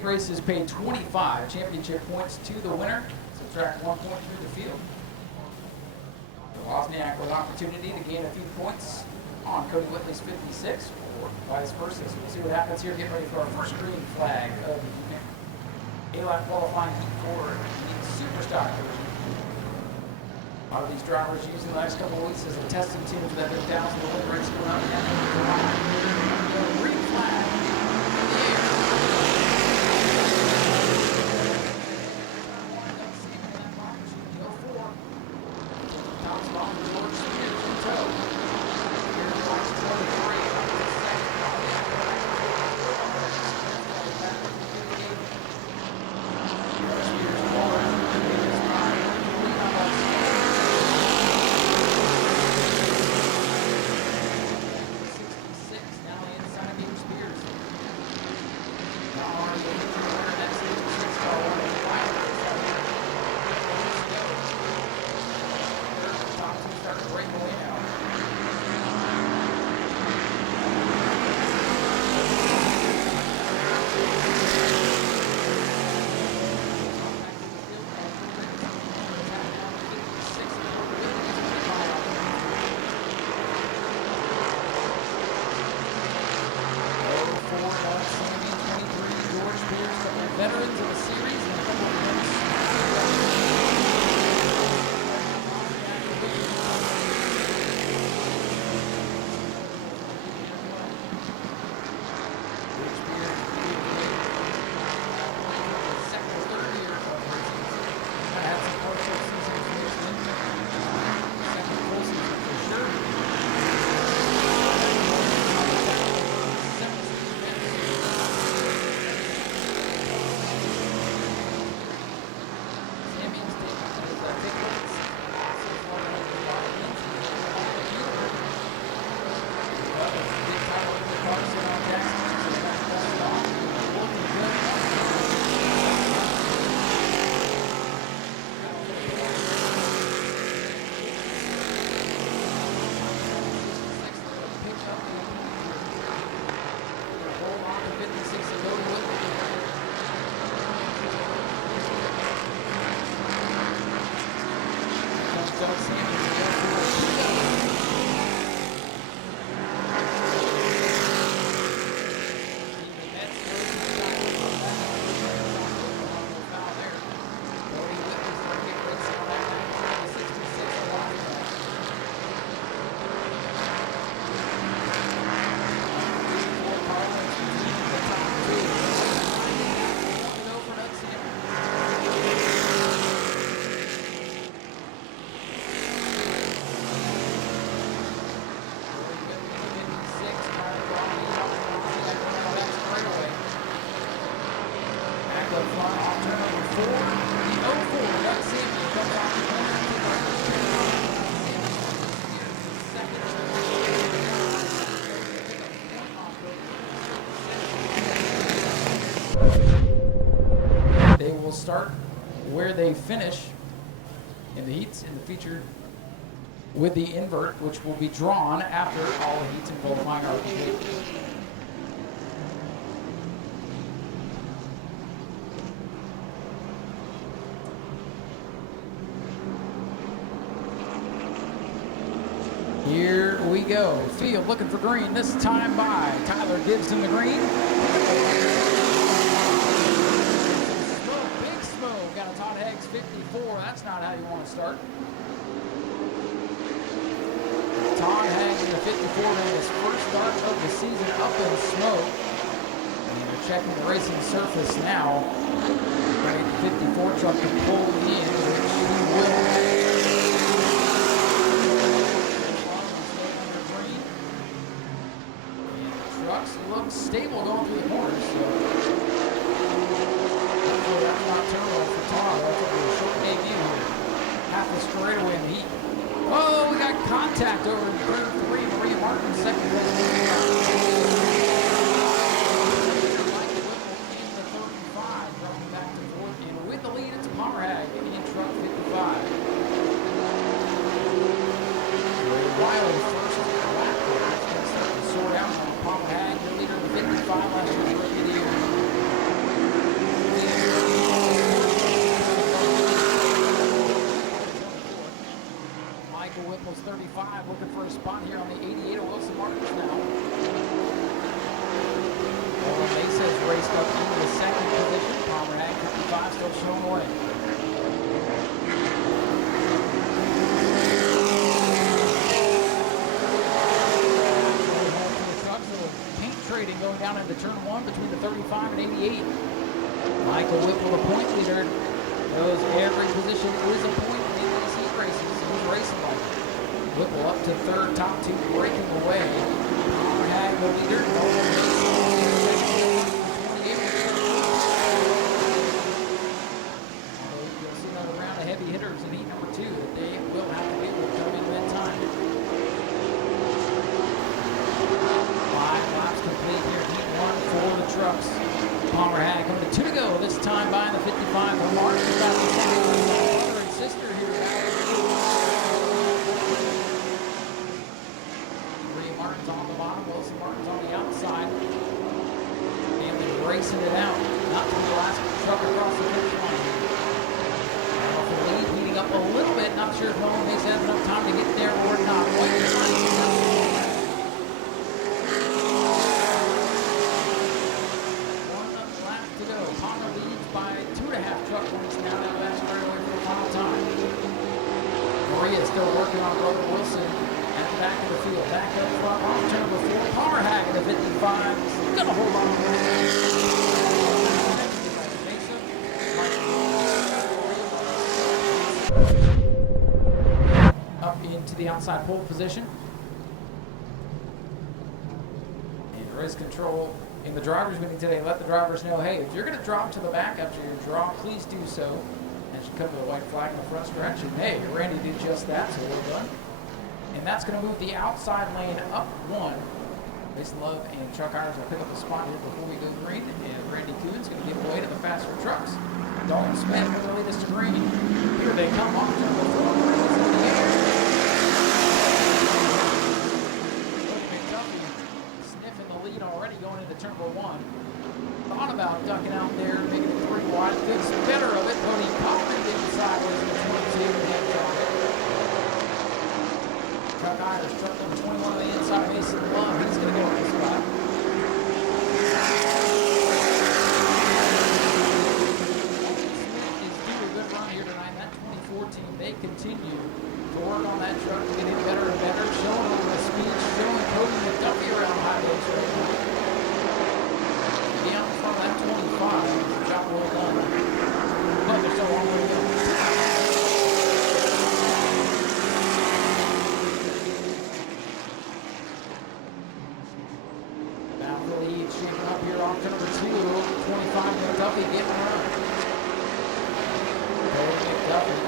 heat races pay 25 championship points to the winner. Subtract 1 point through the field. Wozniak with opportunity to gain a few points on Cody Whitley's 56, or vice versa. So we'll see what happens here. Getting ready for our first green flag of the evening. A-lap qualifying heat for the Superstock division. A lot of these drivers using the last couple of weeks as a testing team for that big down to the win race going on. Green flag in the air. Veterans of the series and a couple of wins. Second or third year of racing. I had some partial season experience. Second full season for sure. They will start where they finish in the heats in the feature with the invert, which will be drawn after all the heats and qualifying are complete. Here we go. Field looking for green this time by Tyler gives him the green. Big smoke got a Todd Heggs 54. That's not how you want to start. Todd Heggs in the 54 made his first start of the season up in smoke. And they're checking the racing surface now. Ready the 54 truck to pull in, which he will. Looks stable going through the corners. So hopefully that's not terrible for Todd. That's a short debut here. Half a straightaway in the heat. Oh, we got contact over in turn 3. Maria Martin, second place. In the 35, dropping back to fourth. And with the lead, it's Pomerhag in truck 55. Wiley first lap. Sort out on Pomerhag, the leader of the 55 last year's rookie of the year. down into turn one between the 35 and 88. Michael Whipple, the point leader, knows every position is a point in these heat races. He's racing like Whipple up to third, top two, breaking away. Palmer Hag, the leader. You'll see another round of heavy hitters in heat number two that they will have to get with coming in time. 5 laps complete here in heat one for the trucks. Palmer Hag coming to 2 to go, this time by the 55. Martin is got the second brother and sister here. Three Martins on the bottom, Wilson Martin's on the outside. And they're racing it out. Not to the last truck across the finish line. The lead heating up a little bit. Not sure if Nolan Mace has enough time to get there or not. Still working on Brother Wilson at the back of the field. Back up front on turn number 4. Palmer Hag at the 55. Gonna hold on. Up into the outside pole position. And race control in the driver's meeting today. Let the drivers know, hey, if you're going to drop to the back after your draw, please do so. And should come to the white flag in the front stretch. And hey, Randy did just that, so well done. And that's going to move the outside lane up 1. Mason Love and Chuck Irons will pick up the spot here before we go green. And Randy Kuhn's going to give away to the faster trucks. Dalton Smith with the latest green. Here they come off turn number 4. Sniffing the lead already going into turn number 1. Thought about ducking out there, making it 3 wide. Thinks better of it, but he popped it sideways in the 22 and hit John. Chuck Irish, truck number 21 on the inside, Mason Love. He's going to go in the spot. Smith is due a good run here tonight. That 24 team, they continue to work on that truck to get it better and better, showing a little speed, showing Cody McDuffie around highways right now. Down from that 25, job well done. But there's still a long way to go. Now the lead shaping up here off turn number 2. 25 McDuffie getting around. Cody McDuffie,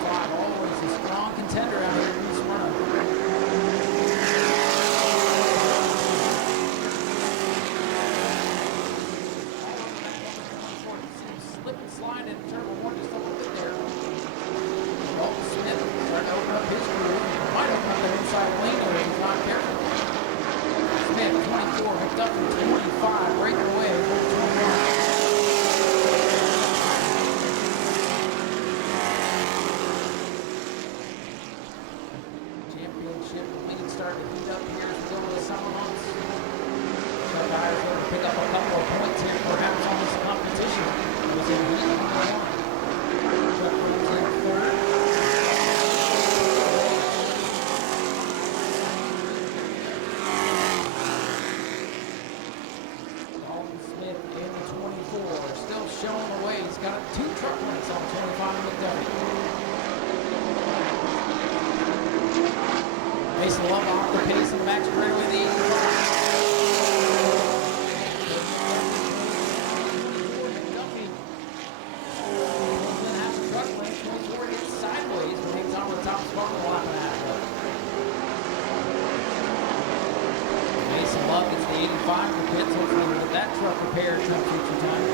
25, always a strong contender out here in Smyrna. Slide in turn number 1 just a little bit there. Dalton Smith trying to open up his groove. Might open up the inside lane there if he's not careful. Smith, 24, McDuffie, 25, breaking away. Championship lead starting to heat up here as we go into the summer months. Our guys are going to pick up a couple of points here, perhaps on this competition. Dalton Smith in the 24, still showing the way. He's got 2 truck lengths on 25 McDuffie. Mason Love off the pace in the max break with the 85. Mason Love gets the 85 for pits. Hopefully we'll get that truck repaired come future time.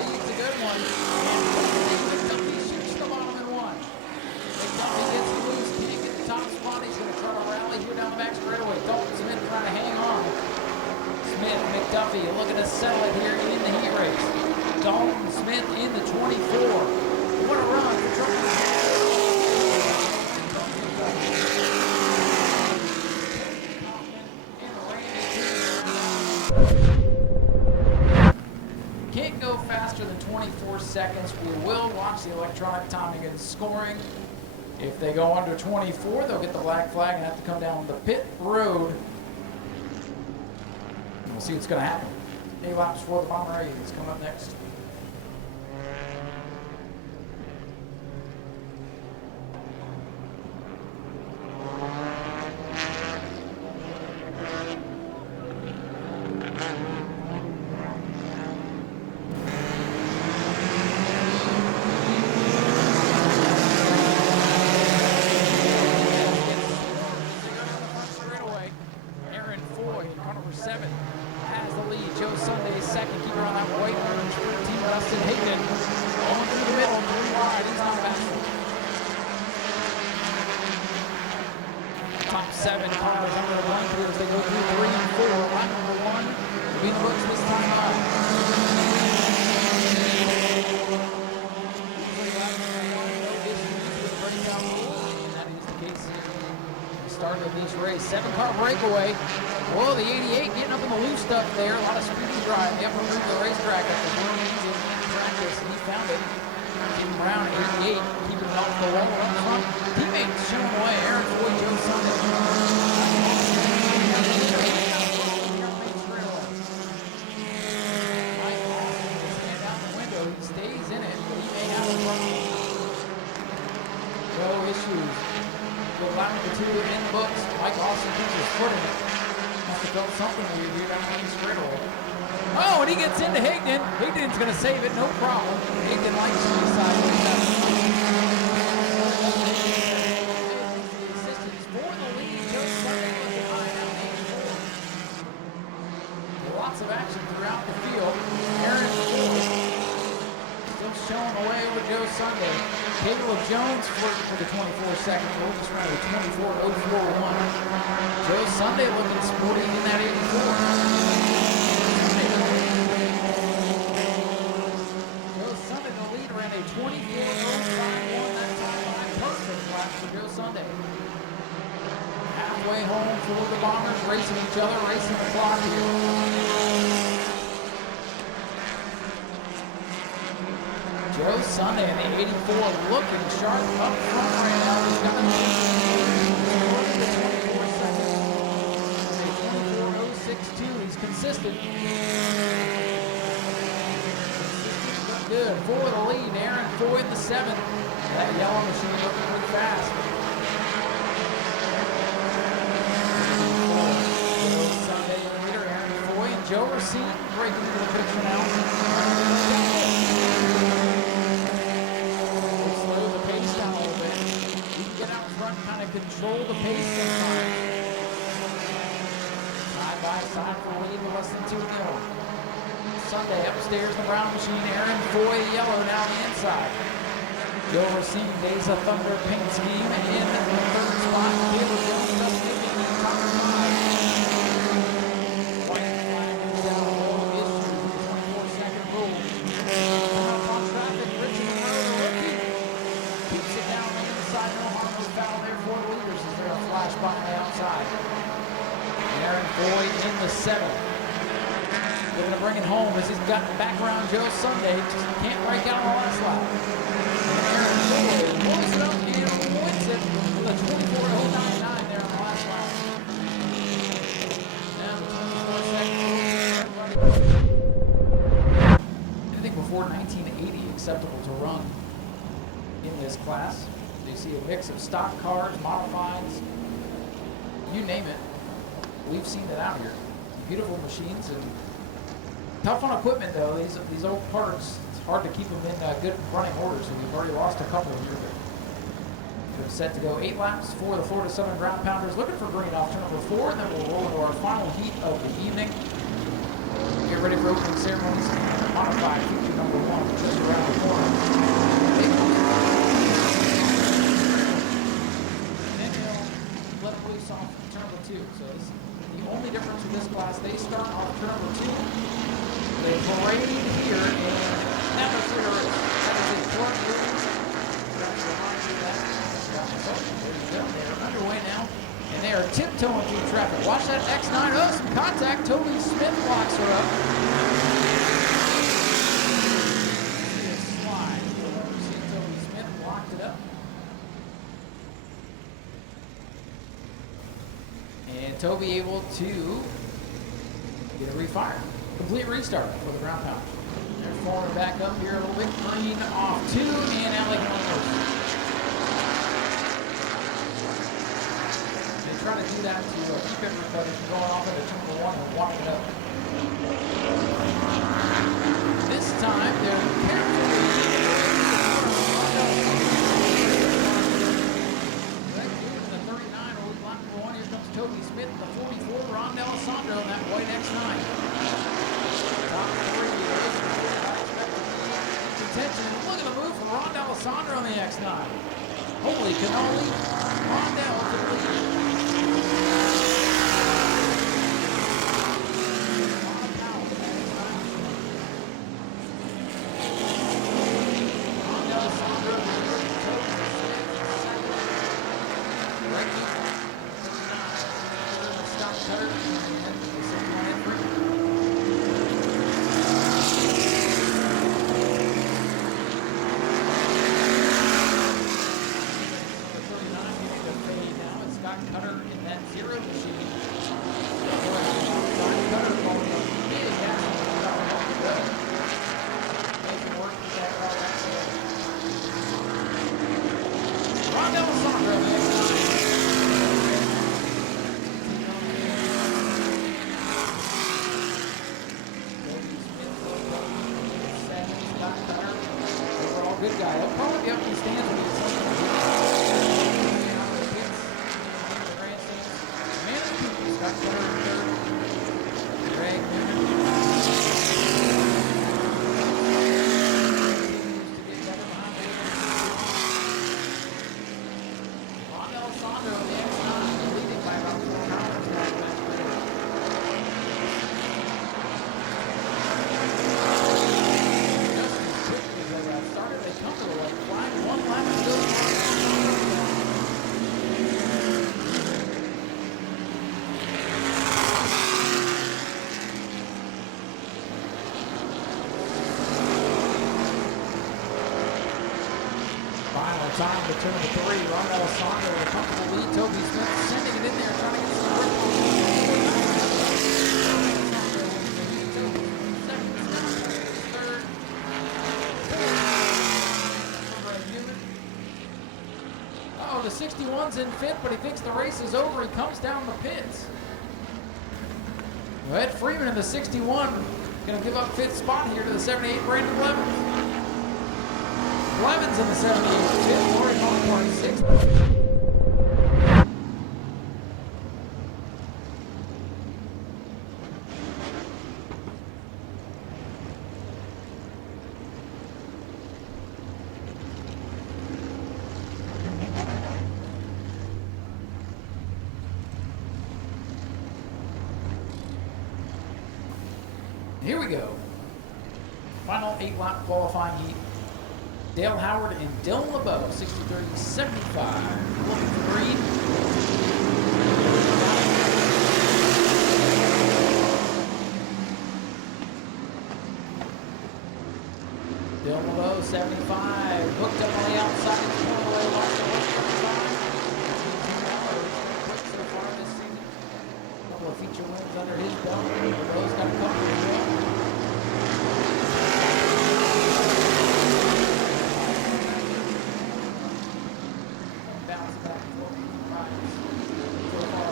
It's a good one. And McDuffie shoots the bottom in 1. McDuffie gets loose, can't get the top spot. He's going to try to rally here down the back straightaway. Dalton Smith trying to hang on. Smith, McDuffie looking to settle it here in the heat race. Dalton Smith in the 24. What a run for Truck. Can't go faster than 24 seconds. We will watch the electronic timing and scoring. If they go under 24, they'll get the black flag and have to come down the pit road We'll see what's going to happen. 8 laps for the Bomber A's come up next. Breakaway. Well, the 88 getting up in the loose stuff there. A lot of speedy drive. The upper move of the racetrack after in practice. He found it. Came around at 88, keeping it off the wall up front. Teammates showing away. Aaron Floyd, Joe Sunday. He stays in it, but he may have a front. No issues. Go back to 2 in the books. Mike Austin keeps his foot in it. Must have felt something weird here down the straightaway. Oh, and he gets into Higdon. Higdon's going to save it, no problem. Higdon likes to be sideways. Assistance for the lead. Joe Sunday looking high down the 84. Lots of action throughout the field. Aaron Ford still showing away with Joe Sunday. Caleb Jones for the 24-second goal, just ran a 24.041. Joe Sunday looking sporty in that 84. Joe Sunday, the lead, ran a 24.051 that time. Perfect lap for Joe Sunday. Halfway home for the Bombers, racing each other, racing the clock here. Joe Sunday in the 84 looking sharp up front right now. He's got the 24 seconds. 24.062. He's consistent. Good. For the lead. Aaron Foy in the 7th. That yellow machine looking pretty fast. Joe Sunday in the leader. Aaron Foy and Joe Racine breaking into the picture now. Kind of control the pace sometimes. Side by side for a lead with less than 2 to go. Sunday upstairs, the brown machine. Aaron Foy, yellow down the inside. Joe Racine, Days of Thunder paint scheme in the 3rd spot. Caleb Jones does make it in the top 5. White flag is down. No issues with the 24-second rule. Up on traffic, Richard Monroe, the rookie, keeps it down on the side. No harm, no foul there for the leaders as they're a flash by on the outside. Aaron Foy in the 7th. Looking to bring it home as he's got background Joe Sunday. Just can't break out on the last lap. Aaron Foy pulls it up and wins it with a 24.099 there on the last lap. Now the 24 seconds. Anything before 1980 acceptable to run in this class. You see a mix of stock cars, modifieds, you name it. We've seen it out here. Beautiful machines and tough on equipment though. These old parts, it's hard to keep them in good running order. So we've already lost a couple here. We're set to go 8 laps for the Florida Southern Ground Pounders. Looking for green off turn number 4, and then we'll roll into our final heat of the evening. Get ready for opening ceremonies. Modified feature number 1, just around the corner. Let them loose off turn number 2. So this is the only difference with this class. They start on turn number 2. They parade here in Navajo. That is a front move. They're underway now, and they are tiptoeing through traffic. Watch that X9. Oh, some contact. Toby Smith blocks her up. See a slide. See Toby Smith blocked it up. And Toby able to get a fire. Complete restart for the ground pound. They're forming back up here a little bit. Green off 2, and out like one goes. They try to do that to keep everybody from going off into turn 1 and walking it up. This time they're carefully the 39 over block number 1. Here comes Toby Smith, the 44, Ron D'Alessandro, and that white X9. Top 3 is contention. And look at the move from Ron D'Alessandro on the X9. Holy cannoli. Ron D'Al to the lead. Good guy. He'll probably be up in the stands when he's Scott Cutter in third. Greg Newman. Continues to get better behind the Ron D'Alessandro in the X9 leading by about 4 hours now. Started a comfortable like flying 1 lap to go. Final time to turn to 3. Ron D'Alessandro with a comfortable lead. Toby Smith sending it in there, trying to get some work. The 61's in 5th, but he thinks the race is over. He comes down the pits. Well, Ed Freeman in the 61 going to give up 5th spot here to the 78 Brandon Blevins. Blevins in the 78 5th, Lori Malpart 6th. Here we go. Final 8-lap qualifying heat. Dale Howard and Dylan LeBeau, 60-30-75. Looking for green. Dylan LeBeau, 75. Hooked up on the outside. It's going away. Lost the 155. So far this season. A couple of feature wins under his belt. LeBeau's got a couple as well. Bounce back and forth. Rides. So far.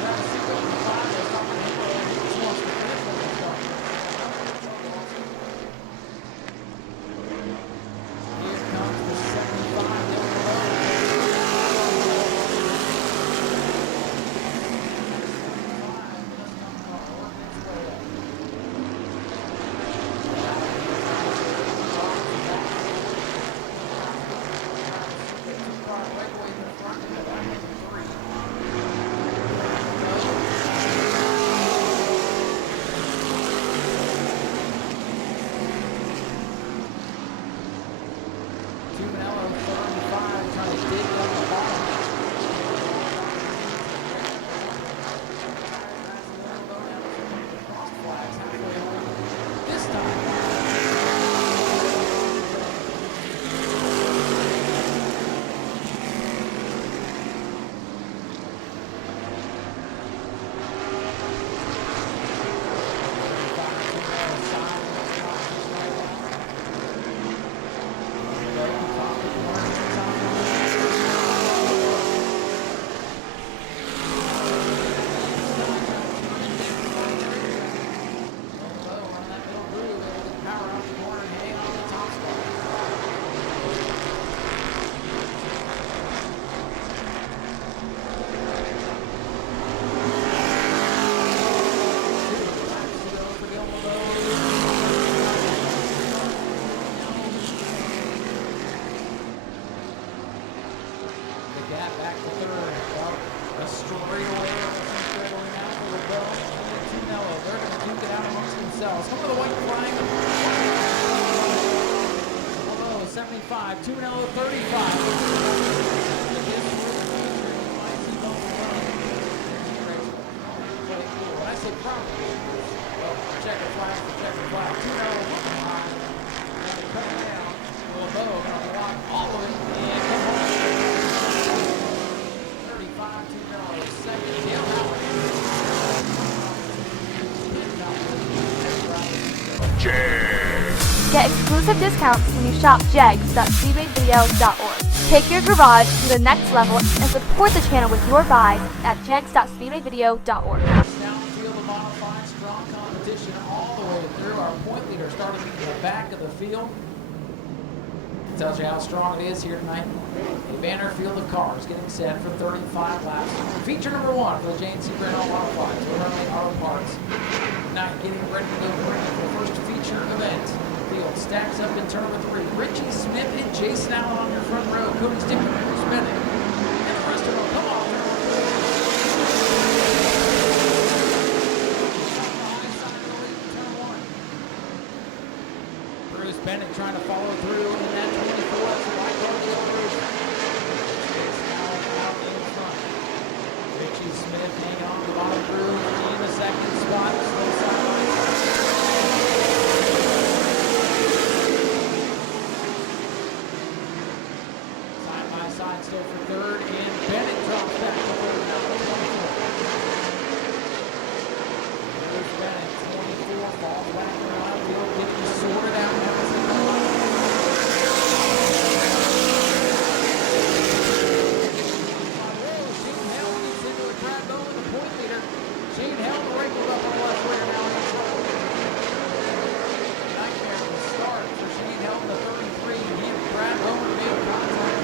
That was 6 over 5. That's not going to go. Just wants to finish what they start. Here comes the 75. themselves. Come with a white flag. Hello, 75. Tumanello, 35. When I say probably, well, checkered flag. Tumanello, and they cut it down. Will Bow on the lock, all of it, and come home. 35, Tumanello, second. Dale Howard. Get exclusive discounts when you shop jegs.speedwayvideo.org. Take your garage to the next level and support the channel with your buys at jegs.speedwayvideo.org. Downfield, the modified, strong competition all the way through. Our point leader starting in the back of the field. It tells you how strong it is here tonight. A banner field of cars getting set for 35 laps. Feature number 1 for the J&C Brand All Modified. So Runway Auto Parts. Tonight getting ready to go green for the first feature event. Field stacks up in turn number 3. Richie Smith and Jason Allen on your front row. Cody Stickler, Bruce Bennett. And the rest of them, come on. Bruce Bennett trying to follow through in that 24. That's the white car to the roof. Jason Allen out in front. Richie Smith hanging on to the bottom groove in the second spot. Slow sideline. Side still for third, and Bennett drops back to third now. There's Bennett, 24, falls back around field, getting sorted out. Shane Hell gets into the crowd, though, with the point leader. Shane Hell wrinkles up on the left rear now in trouble. Nightmare to start for Shane Hell, the 33. He and Brad Bowman made contact.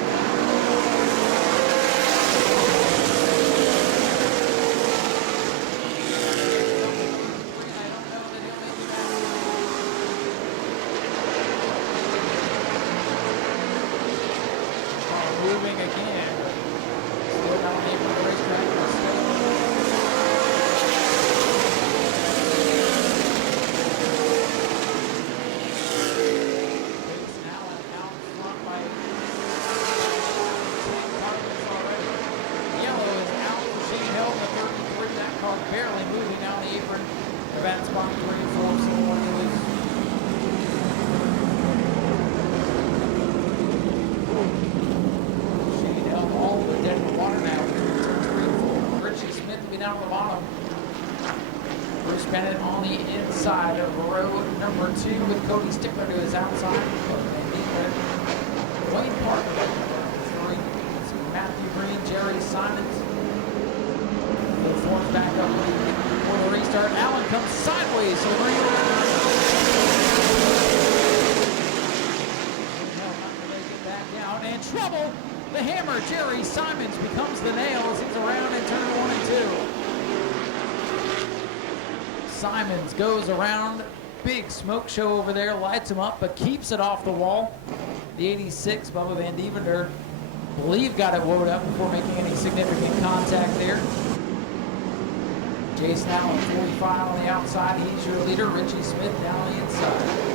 Moving again. Still not able to racetrack. Jason Allen out front by 10 cars already. Yellow is out for Shane Hill in the 33. That car barely moving down the apron. Event spot 3 and 4, so one to lose. All the dead in the water now. Richie Smith will be down at the bottom. Bruce Bennett on the inside of row number 2 with Cody Stickler to his outside. Wayne Parker, 3. Matthew Green, Jerry Simons. The fourth back up for the restart. Allen comes sideways to the green. Back down and trouble. The hammer, Jerry Simons, becomes the nail as he's around in turn 1 and 2. Simons goes around. Big smoke show over there, lights him up, but keeps it off the wall. The 86, Bubba Van Dievender, believe got it woed up before making any significant contact there. Jason Allen, 45 on the outside. He's your leader. Richie Smith down the inside.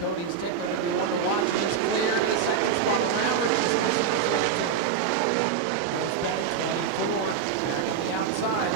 Cody's Stickler will be one to watch. He's clear to the second spot around. Bennett, 24, back on the outside.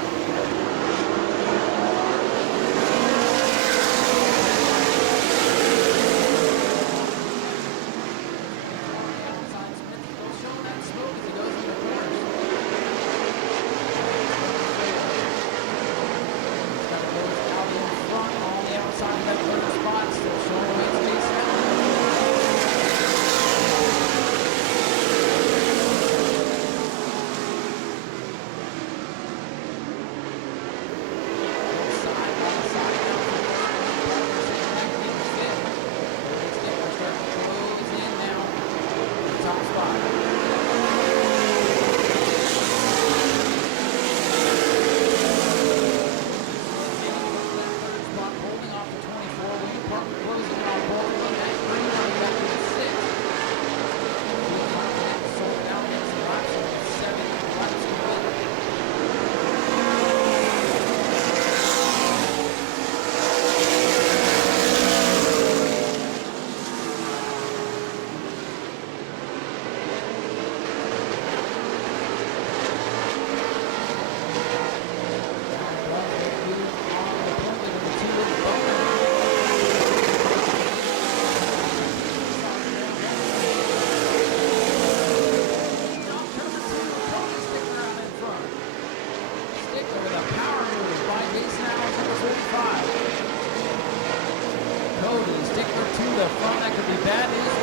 front, that could be bad news.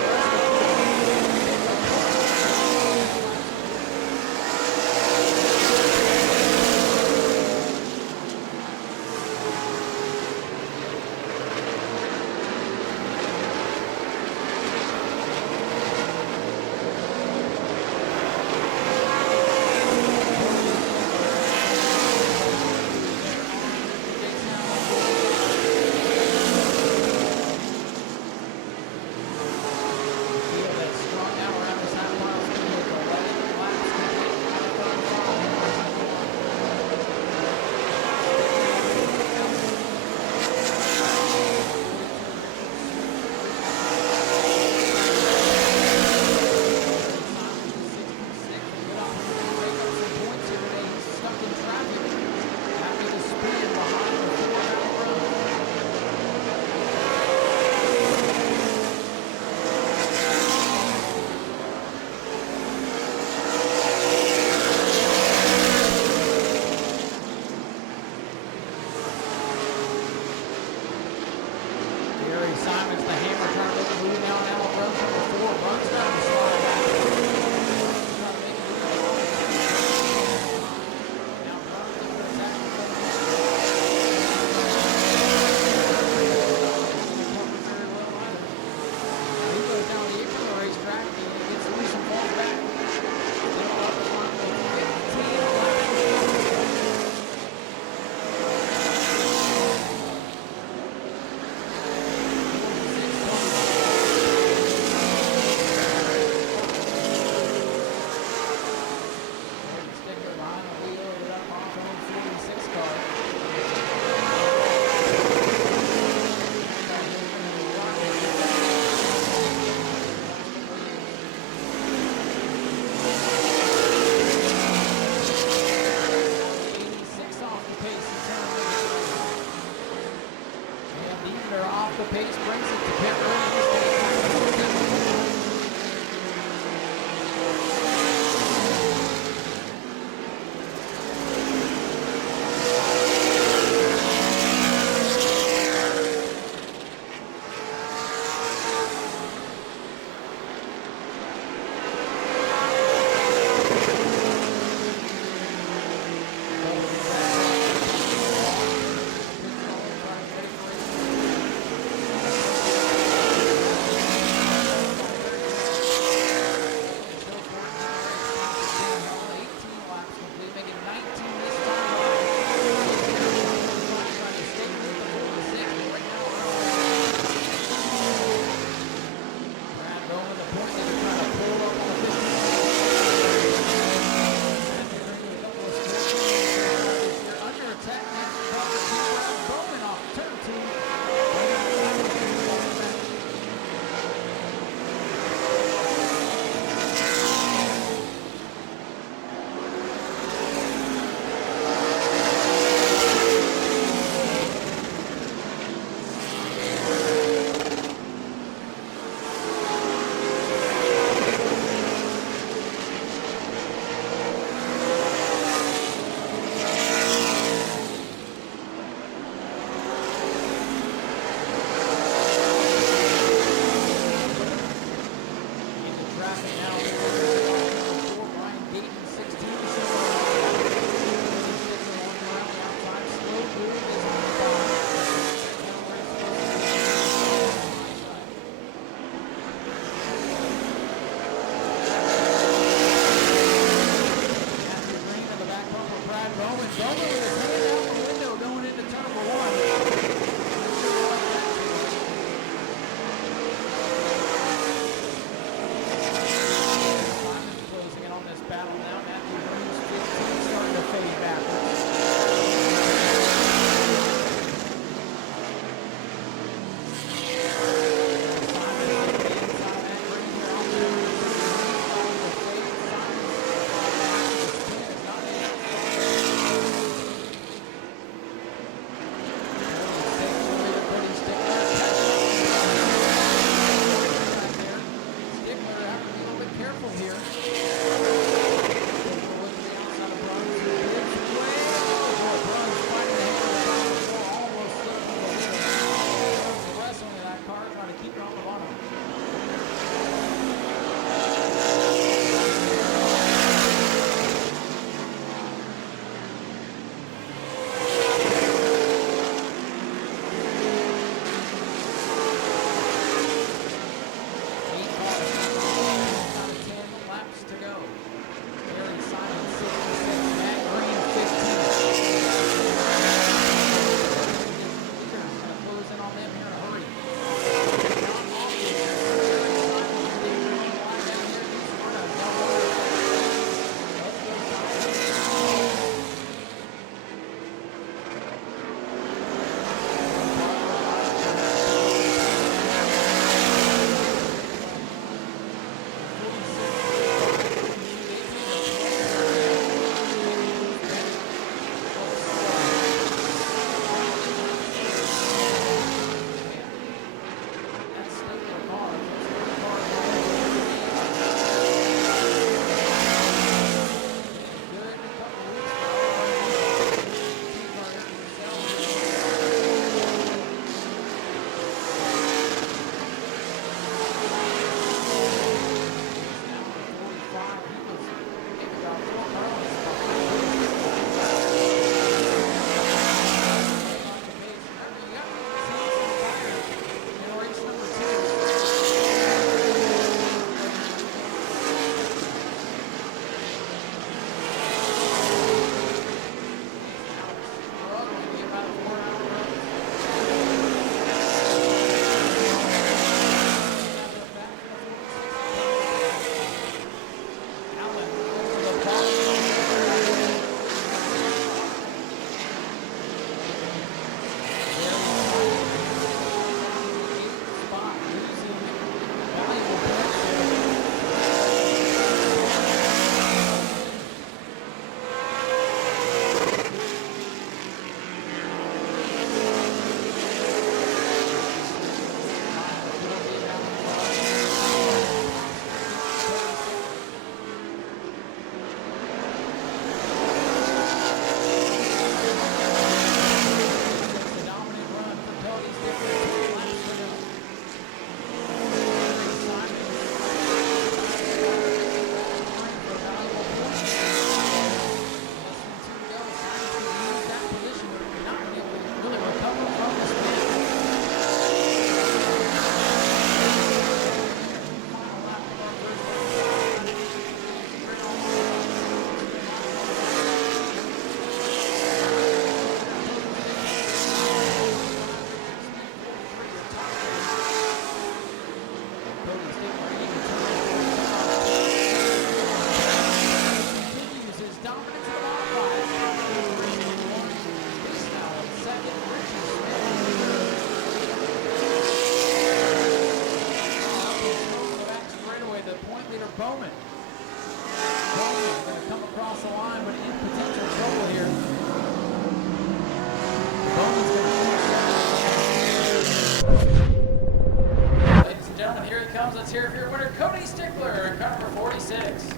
let's hear it for your winner, Cody Stickler, car number 46.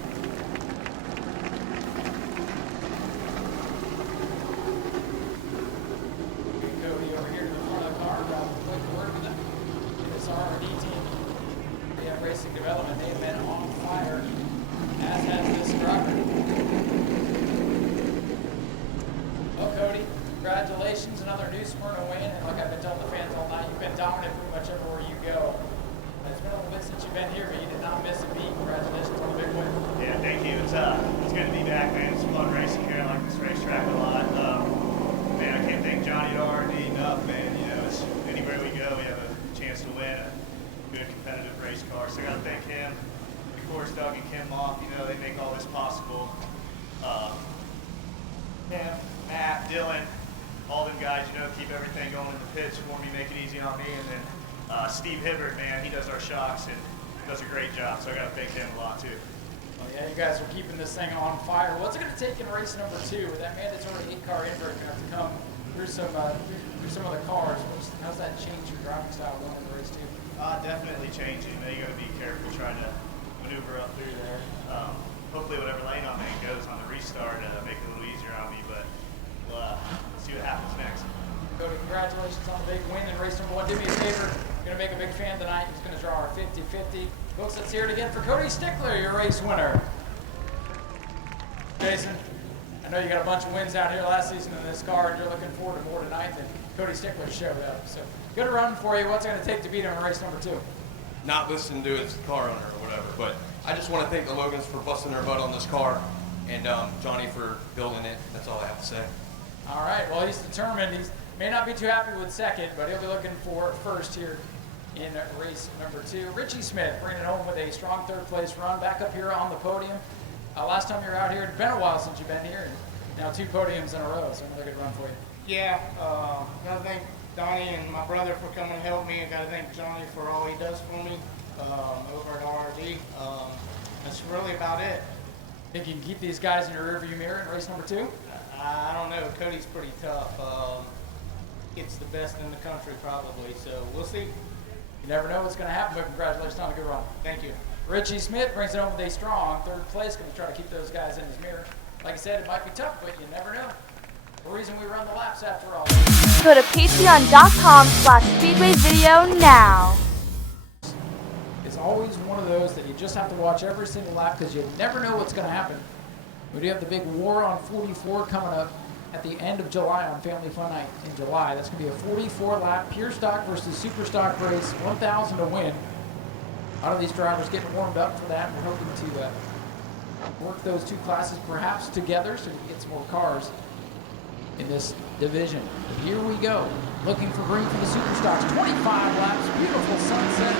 Cody over here to the front of the car, got a quick word with him. This R&D team, we have racing development, they've been on fire, as has this driver. Well, Cody, congratulations, another new Smyrna win, and like I've been telling the fans all night, you've been dominant pretty much everywhere you go. It's been a little bit since you've been here, but you did not miss a beat. Congratulations on the big win. Yeah, thank you. It's good to be back, man. It's fun racing here. I like this racetrack a lot. Man, I can't thank Johnny at R&D enough, man. You know, it's, anywhere we go, we have a chance to win a good competitive race car. So I got to thank him. Of course, Doug and Kim Moff, you know, they make all this possible. Tim, Matt, Dylan, all them guys, you know, keep everything going in the pits for me, make it easy on me. And then Steve Hibbert, man, he does our shocks and does a great job. So I got to thank him a lot, too. Well, yeah, you guys are keeping this thing on fire. What's it going to take in race number 2 with that mandatory 8-car invert? You're going to have to come through some of the cars. How's that change your driving style going into race 2? Definitely changing. You got to be careful trying to maneuver up through there. Hopefully whatever lane I'm in goes on the restart, make it a little easier on me, but we'll see what happens next. Cody, congratulations on the big win in race number 1. Do me a favor. You're going to make a big fan tonight. He's going to draw our 50-50. Folks, let's hear it again for Cody Stickler, your race winner. Jason, I know you got a bunch of wins out here last season in this car, and you're looking forward to more tonight than Cody Stickler showed up. So, good run for you. What's it going to take to beat him in race number 2? Not listening to his car owner or whatever, but I just want to thank the Logans for busting their butt on this car, and Johnny for building it. That's all I have to say. All right, well, he's determined. He may not be too happy with second, but he'll be looking for first here in race number 2. Richie Smith bringing it home with a strong third-place run, back up here on the podium. Last time you were out here, it's been a while since you've been here, and now 2 podiums in a row, so another good run for you. Yeah, got to thank Donnie and my brother for coming to help me. I got to thank Johnny for all he does for me over at RD. That's really about it. Think you can keep these guys in your rearview mirror in race number 2? I don't know. Cody's pretty tough. It's the best in the country probably, so we'll see. You never know what's going to happen, but congratulations on a good run. Thank you. Richie Smith brings it home with a strong third place. Going to try to keep those guys in his mirror. Like I said, it might be tough, but you never know. The reason we run the laps after all. Go to patreon.com/speedwayvideo now. It's always one of those that you just have to watch every single lap because you never know what's going to happen. We do have the big War on 44 coming up at the end of July on Family Fun Night in July. That's going to be a 44-lap pure stock versus super stock race, 1,000 to win. A lot of these drivers getting warmed up for that. We're hoping to work those 2 classes perhaps together so we can get some more cars in this division. But here we go, looking for green for the super stocks. 25 laps, beautiful sunset.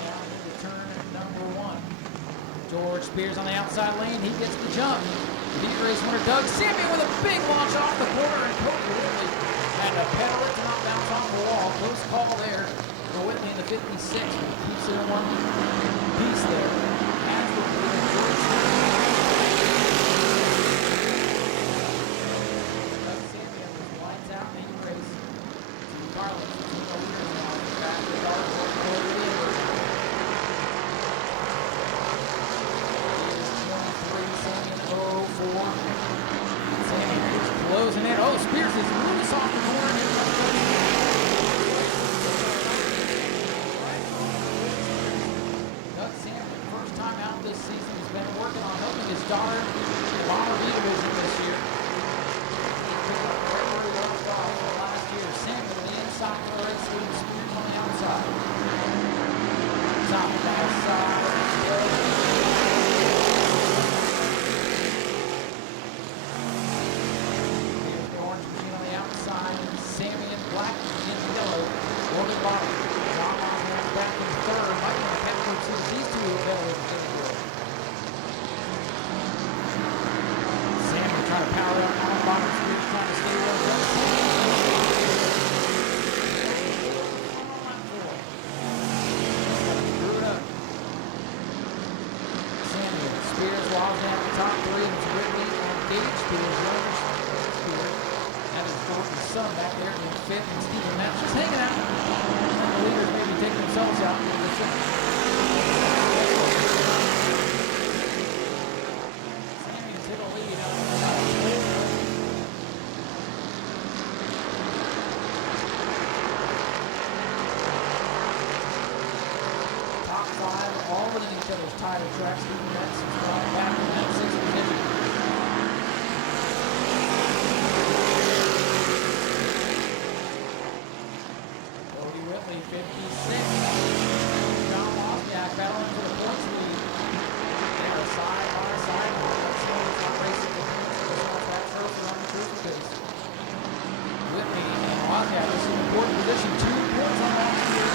Down into turn number 1. George Spears on the outside lane. He gets the jump. Heat race winner Doug Simeon with a big launch off the corner, and Cody Whitley had to pedal it to not bounce off the wall. Close call there for Whitley in the 56. But he keeps it in one piece there. As the Doug Simeon winds out the heat race. Team Carlin is the leader now. Back to the dark horse, Cody Whitley. Closing in. Oh, Spears is loose off the corner. Doug Sampson, first time out this season, has been working on helping his daughter Bomber B division this year. Picked up right where he left off last year. Sampson on the inside of the race, leading Spears on the outside. Top back side. Black and yellow, Morgan Bottom. John Osborne back in third. Might want to catch these 2 better. Samuel trying to power up on Bottom. Spears trying to stay with him. Screw it up. Samuel, Spears walls down the top 3. It's Whitley and Gage Spears. Spears. That is Jordan's son back there in 5th, and Stephen Match just hanging out. themselves out in the finish. Sammy's hit a lead on top five, all within each other's tire tracks. Even that's back in that sixth position. Cody Whitley, 56. John Wozniak battling for the points lead. They are side by side. Let's see if it's not racing the track trophy on the cruise pace. Whitley and Wozniak is in important position. 2 points on that here.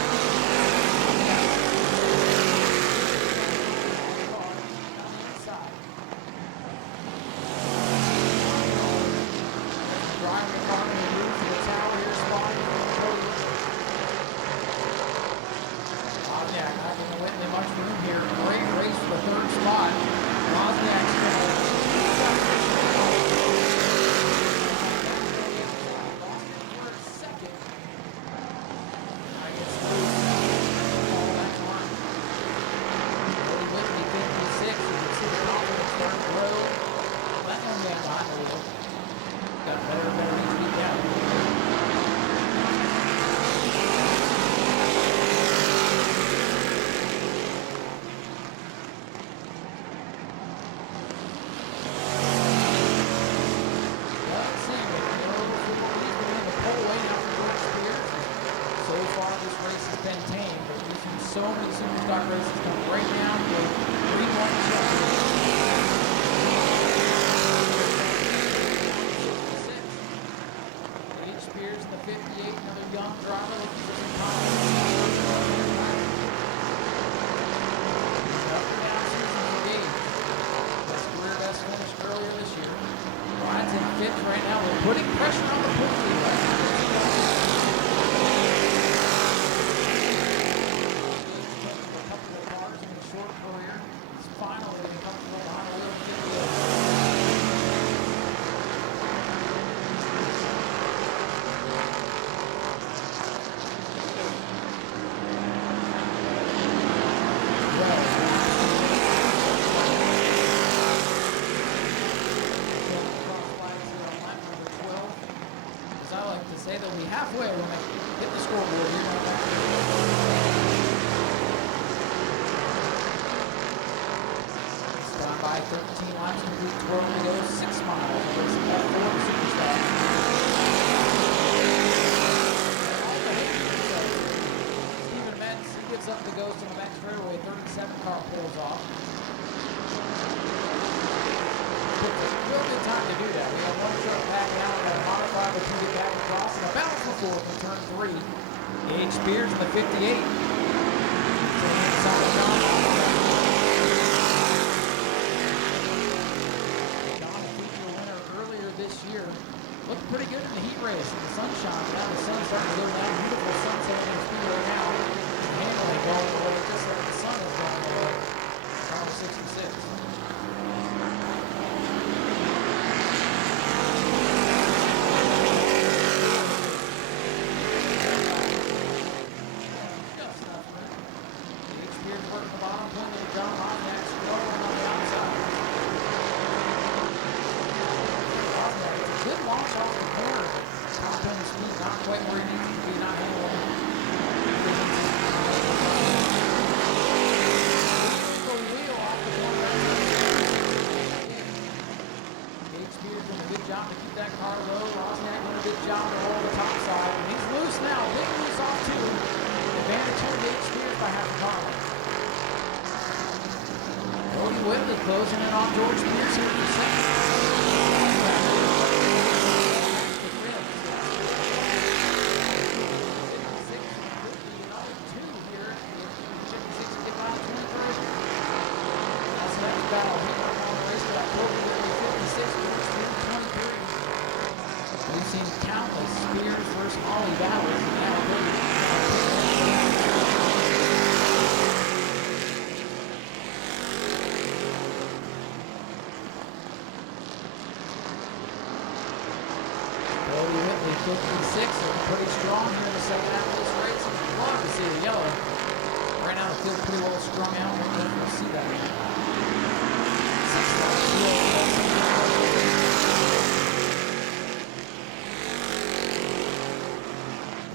Driving the car in the roof of the tower here, spotting Cody Wozniak not giving Whitney much room here. Great race for the 3rd spot. Wozniak's going to second. I guess all that time. Cody Whitney, 56. You can see the confidence starting to grow. That one man behind the wheel. Got better and better each week out. So far this race has been tame, but we've seen so many superstock races come right down to 3-1 shot. Spears in the 58, another young driver looking for some confidence. Up and down season for Gage. His career best finished earlier this year. Rides in 5th right now. We're putting pressure on the pool lead right now. A couple of cars in his short career. He's finally been comfortable behind the wheel and get the say they'll be halfway when they hit the scoreboard here. It's gone by 13 laps in the group 12 to go, 6 miles. Racing that 4 superstar. Stephen Metz, he gives up the ghost on the back straightaway. 37 car pulls off. Real good time to do that. We got one truck back down, we got a modified with 2 back across, and a balance for 4th in turn 3. Gage Spears in the 58. John, a feature winner earlier this year. Looked pretty good in the heat race in the sunshine. Now the sun's starting to go down. Beautiful sunset in the Speedway now. Handling going away just like the sun is going away. Car 66. Whitley closing in on George Spears here for second. We've seen countless Spears versus Ollie battles in that. Cody Whitley, 56, looking pretty strong here in the second half of this race. I'd love to see the yellow. Right now the field's pretty well strung out. We'll see that.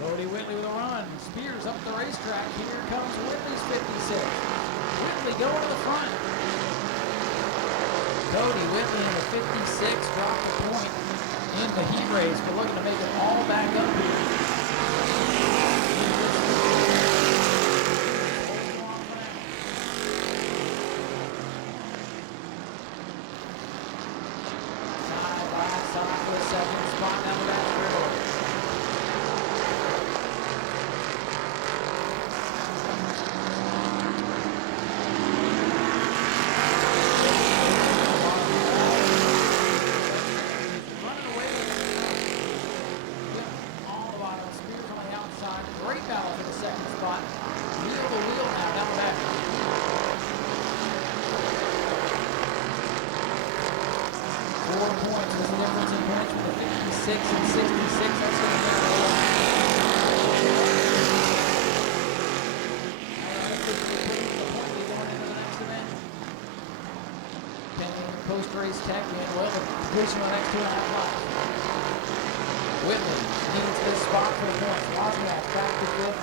Cody Whitley with a run. Spears up the racetrack. Here comes Whitley's 56. Whitley going to the front. Cody Whitley in the 56 dropped the point in the heat race, but looking to make it all back up here. Post-race tech and well, the completion of the next 2.5 laps. Whitley needs this spot for the points. Wozniak back to fifth.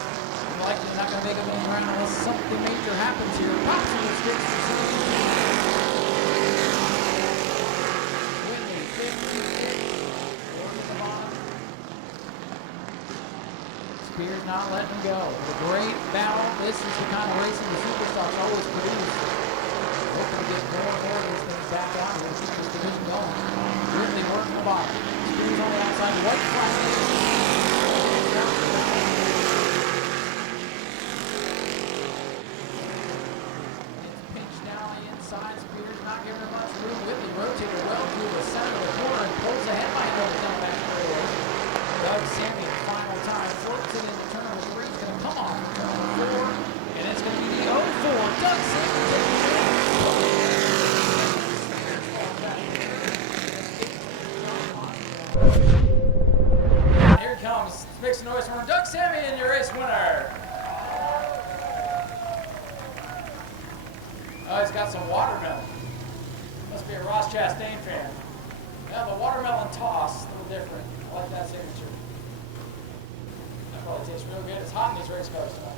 Likely not going to make up any ground unless something major happens here. Popsicle sticks to Whitley, 56. Going to the bottom. Spears not letting him go. The great battle. This is the kind of racing the Superstocks always produce. Hoping to get more and more of these things back out here to keep this division going. Whitley working the bottom. Spears on the outside. White flag. It's pinched down the inside. Spears not giving her much room. Whitley rotated well through the center of the corner and pulls the headline over down back straightaway. Doug Sammy, final time, floats it into turn number 3. It's going to come off turn number 4, and it's going to be the 0-4. Doug Sammy taking the win. Here comes makes some noise for Doug Sammy and your race winner. Oh, he's got some watermelon. Must be a Ross Chastain fan. Yeah, the watermelon toss, a little different. I like that signature. That probably tastes real good. It's hot in these race cars tonight.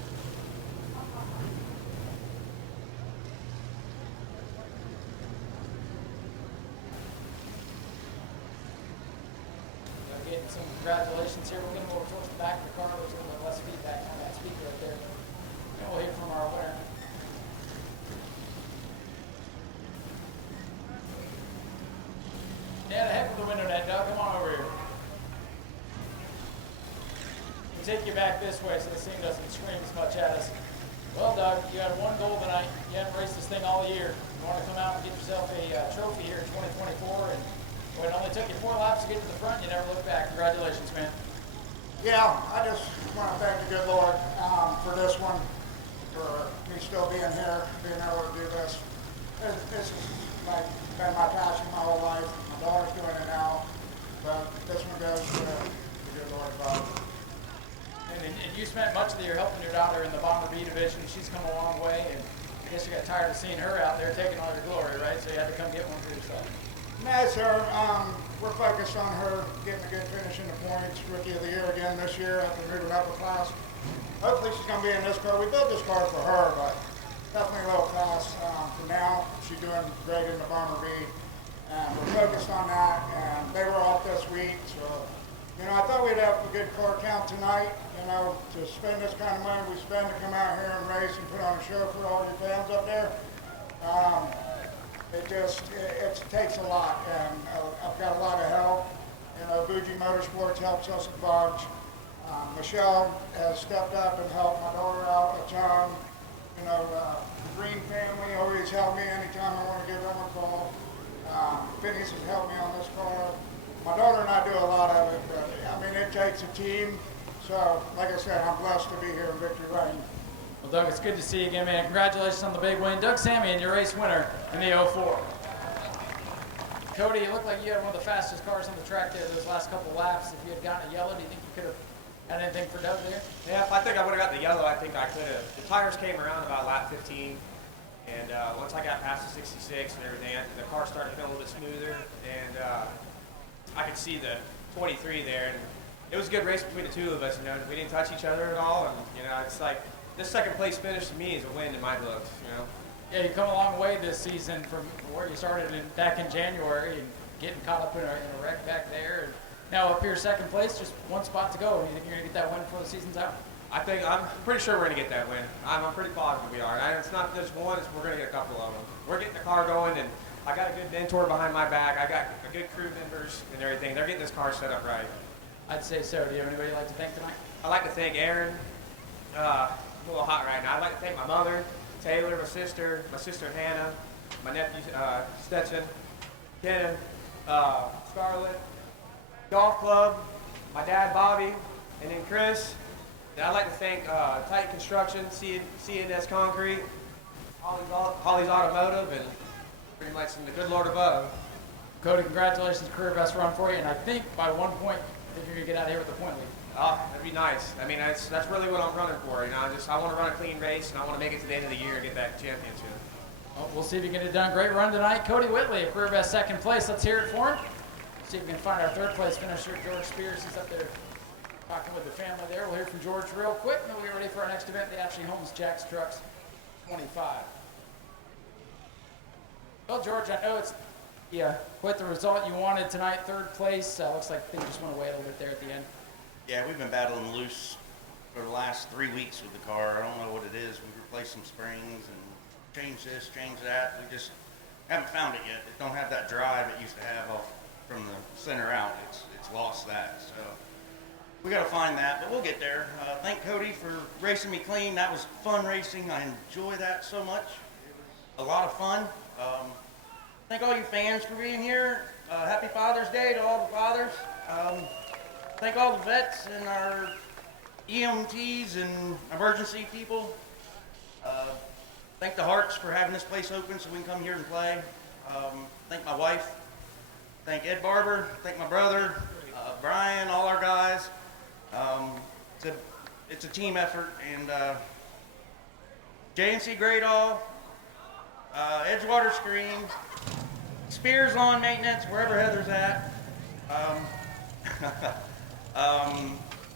Getting some congratulations here. We're going to go towards the back of the car. There's a little bit less feedback on that speaker right there. And we'll hear from our winner. Yeah, the heck with the window net, Doug. Come on over here. We'll take you back this way so the scene doesn't scream as much at us. Well, Doug, you had one goal tonight. You haven't raced this thing all year. You want to come out and get yourself a trophy here in 2024. And well, it only took you 4 laps to get to the front. You never looked back. Congratulations, man. Yeah, I just want to thank the good Lord for this one, for me still being here, being able to do this. This has like been my passion my whole life. My daughter's doing it now, but this one goes to the good Lord above. And you spent much of the year helping your daughter in the Bomber B division. She's come a long way, and I guess you got tired of seeing her out there taking all your glory, right? So you had to come get one for yourself. No, sir. We're focused on her getting a good finish in the points. Rookie of the year again this year after moving up a class. Hopefully she's going to be in this car. We built this car for her, but definitely a little class for now. She's doing great in the Bomber B. And we're focused on that. And they were off this week. So, you know, I thought we'd have a good car count tonight. You know, to spend this kind of money we spend to come out here and race and put on a show for all your fans up there. It takes a lot, and I've got a lot of help. You know, Bougie Motorsports helps us a bunch. Michelle has stepped up and helped my daughter out a ton. You know, the Green family always help me anytime I want to give them a call. Phineas has helped me on this car. My daughter and I do a lot of it, but I mean, it takes a team. So, like I said, I'm blessed to be here in Victory Lane. Well, Doug, it's good to see you again, man. Congratulations on the big win. Doug Sammy and your race winner in the 04. Cody, it looked like you had one of the fastest cars on the track there those last couple laps. If you had gotten a yellow, do you think you could have Got anything for Doug there? Yeah, if I think I would have got the yellow, I think I could have. The tires came around about lap 15, and once I got past the 66 and everything, the car started feeling a little bit smoother, and I could see the 23 there, and it was a good race between the two of us. You know, we didn't touch each other at all, and you know, it's like this second place finish to me is a win in my books. You know. Yeah, you come a long way this season from where you started back in January and getting caught up in a wreck back there. And now up here, second place, just one spot to go. You think you're gonna get that win before the season's out? I'm pretty sure we're gonna get that win. I'm pretty positive we are. And it's not just one; we're gonna get a couple of them. We're getting the car going, and I got a good mentor behind my back. I got a good crew members and everything. They're getting this car set up right. I'd say so. Do you have anybody you'd like to thank tonight? I'd like to thank Aaron. I'm a little hot right now. I'd like to thank my mother, Taylor, my sister Hannah, my nephew Stetson, Kenan, Scarlett, Golf Club, my dad Bobby, and then Chris. And I'd like to thank Titan Construction, CNS Concrete, Holly's Automotive, and pretty much the good Lord above. Cody, congratulations, career best run for you, and I think by 1 point, I think you're gonna get out of here with the point lead. Oh, that'd be nice. I mean, that's really what I'm running for. You know, I want to run a clean race, and I want to make it to the end of the year and get that championship. Well, we'll see if you get it done. Great run tonight, Cody Whitley, a career best second place. Let's hear it for him. See if we can find our third place finisher, George Spears. He's up there talking with the family there. We'll hear from George real quick, and then we'll get ready for our next event, the Ashley Holmes Jack's Trucks 25. Well, George, I know it's quite the result you wanted tonight, third place. Looks like things just went away a little bit there at the end. Yeah, we've been battling loose for the last 3 weeks with the car. I don't know what it is. We replaced some springs and changed this, changed that. We just haven't found it yet. It don't have that drive it used to have off from the center out. It's lost that. So we got to find that, but we'll get there. Thank Cody for racing me clean. That was fun racing. I enjoy that so much. It was a lot of fun. Thank all you fans for being here. Happy Father's Day to all the fathers. Thank all the vets and our EMTs and emergency people. Thank the Hearts for having this place open so we can come here and play. Thank my wife. Thank Ed Barber. Thank my brother, Brian, all our guys. It's a team effort. And J&C Gradall, Edgewater Screen, Spears Lawn Maintenance, wherever Heather's at.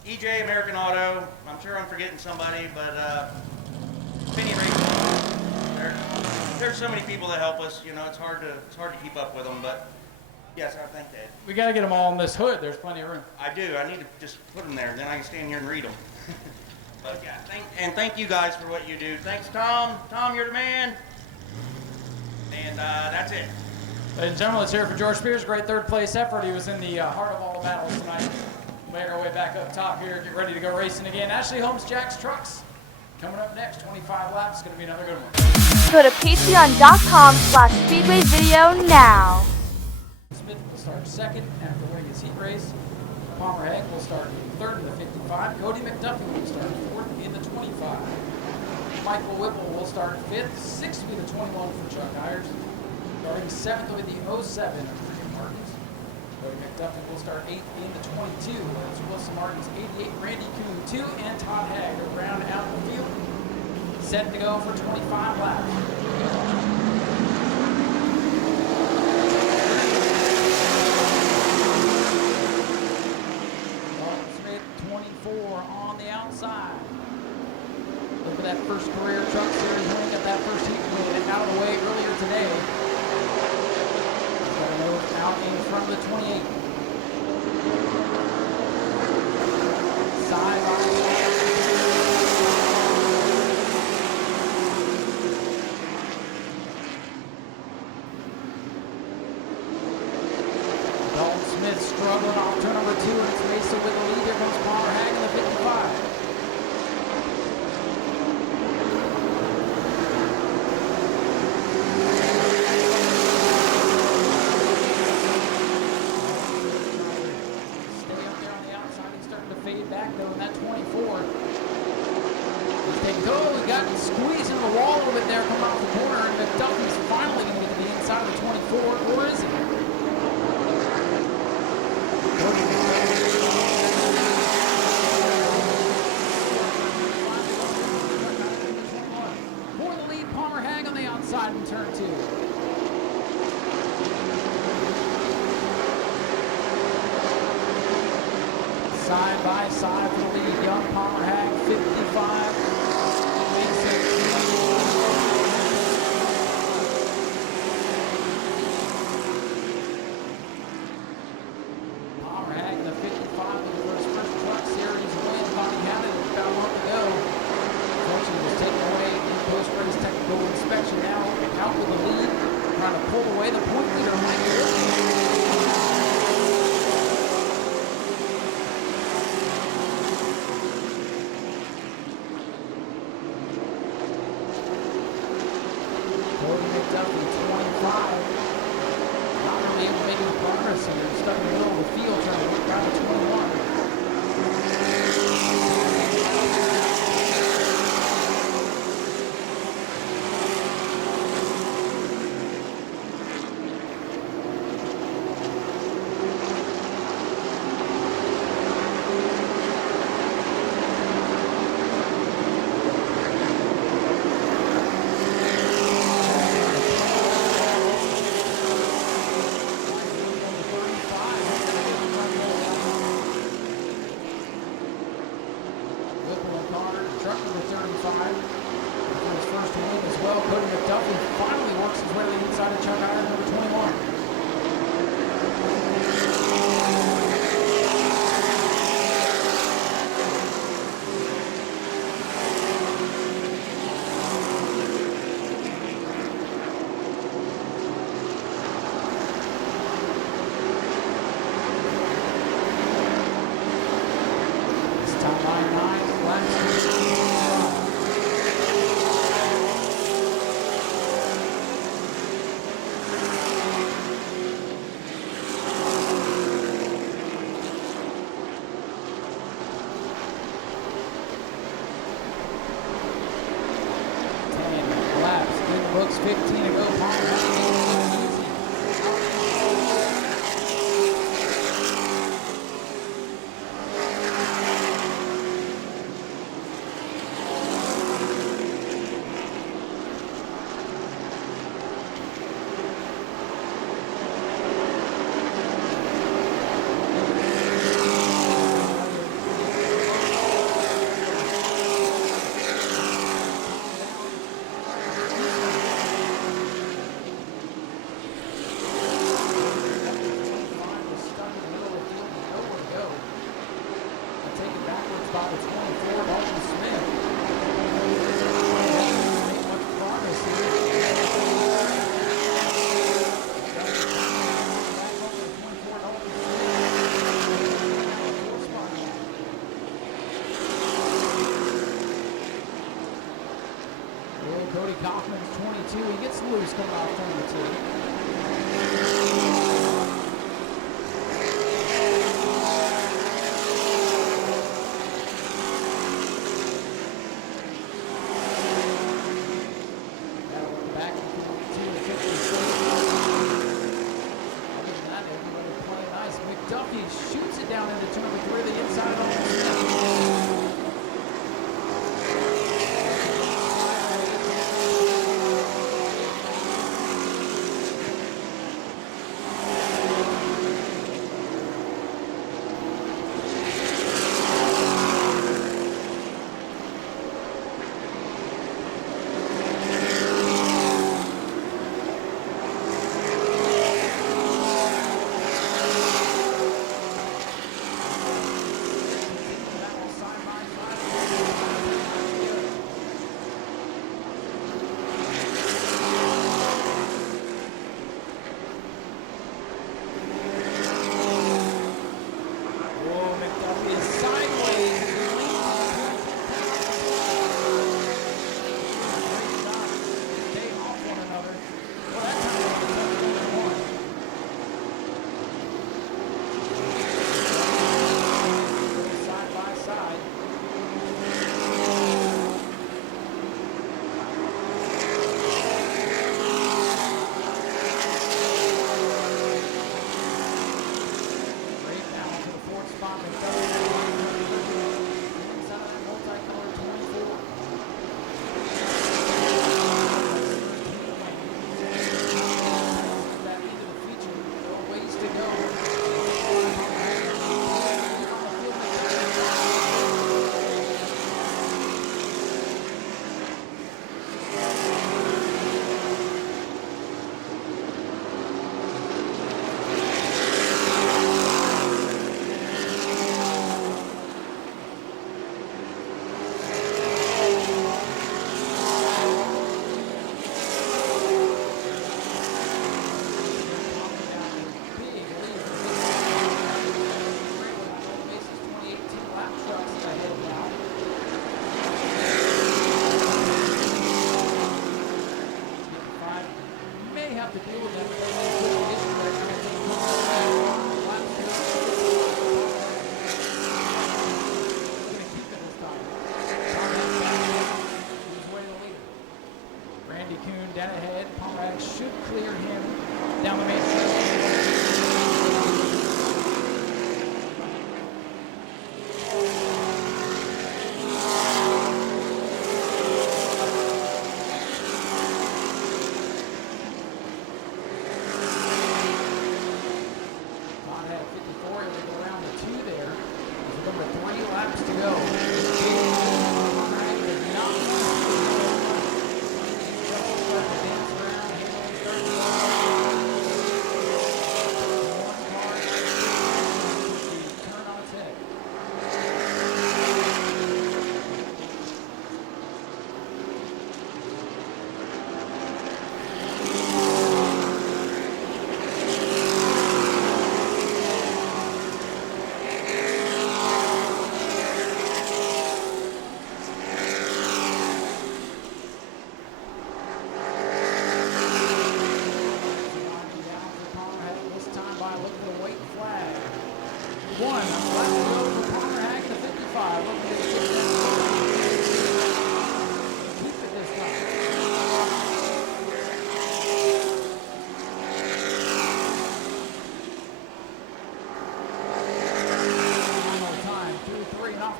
EJ American Auto. I'm sure I'm forgetting somebody, but Penny Racing. There's so many people that help us. You know, it's hard to keep up with them, but yes, I thank Ed. We got to get them all in this hood. There's plenty of room. I do. I need to just put them there, then I can stand here and read them. But yeah, thank you guys for what you do. Thanks, Tom. Tom, you're the man. And that's it. Ladies and gentlemen, let's hear it for George Spears. Great third place effort. He was in the heart of all the battles tonight. We'll make our way back up top here. Get ready to go racing again. Ashley Holmes Jack's Trucks. Coming up next, 25 laps. It's going to be another good one. Go to patreon.com/Speedway Video now. Smith will start second after winning his heat race. Palmer Hague will start third in the 55. Cody McDuffie will start fourth in the 25. Michael Whipple will start fifth. Sixth will be the 21 for Chuck Ayers. Starting seventh will be the 07 of Freaking Martins. Cody McDuffie will start eighth in the 22. That's Wilson Martins 88, Randy Kuhn 2, and Todd Hague to round out the field. Set to go for 25 laps. Smith 24 on the outside. Look at that first career truck series win. Got that first heat win out of the way earlier today. Got to move out in front of the 28. Side by Dalton Smith struggling off turn number 2, and it's Mesa with the lead. Here comes Palmer Hague in the 55. Fade back though in that 24. He got squeezed into the wall a little bit there, coming off the corner, and McDuffie's finally going to get to the inside of the 24, or is he? side by side for the lead. Young Palmer Hag, 55. Palmer Hag in the 55 for his first Truck Series win. Thought he had it about a month ago. Unfortunately, was taken away in post-race technical inspection. Now out with the lead, trying to pull away the point leader, Mike Gibson. Stuck in the middle of the field trying to work down to 21. Books 15 to go. Cody Kaufman's 22. He gets loose coming off 22. laps to go.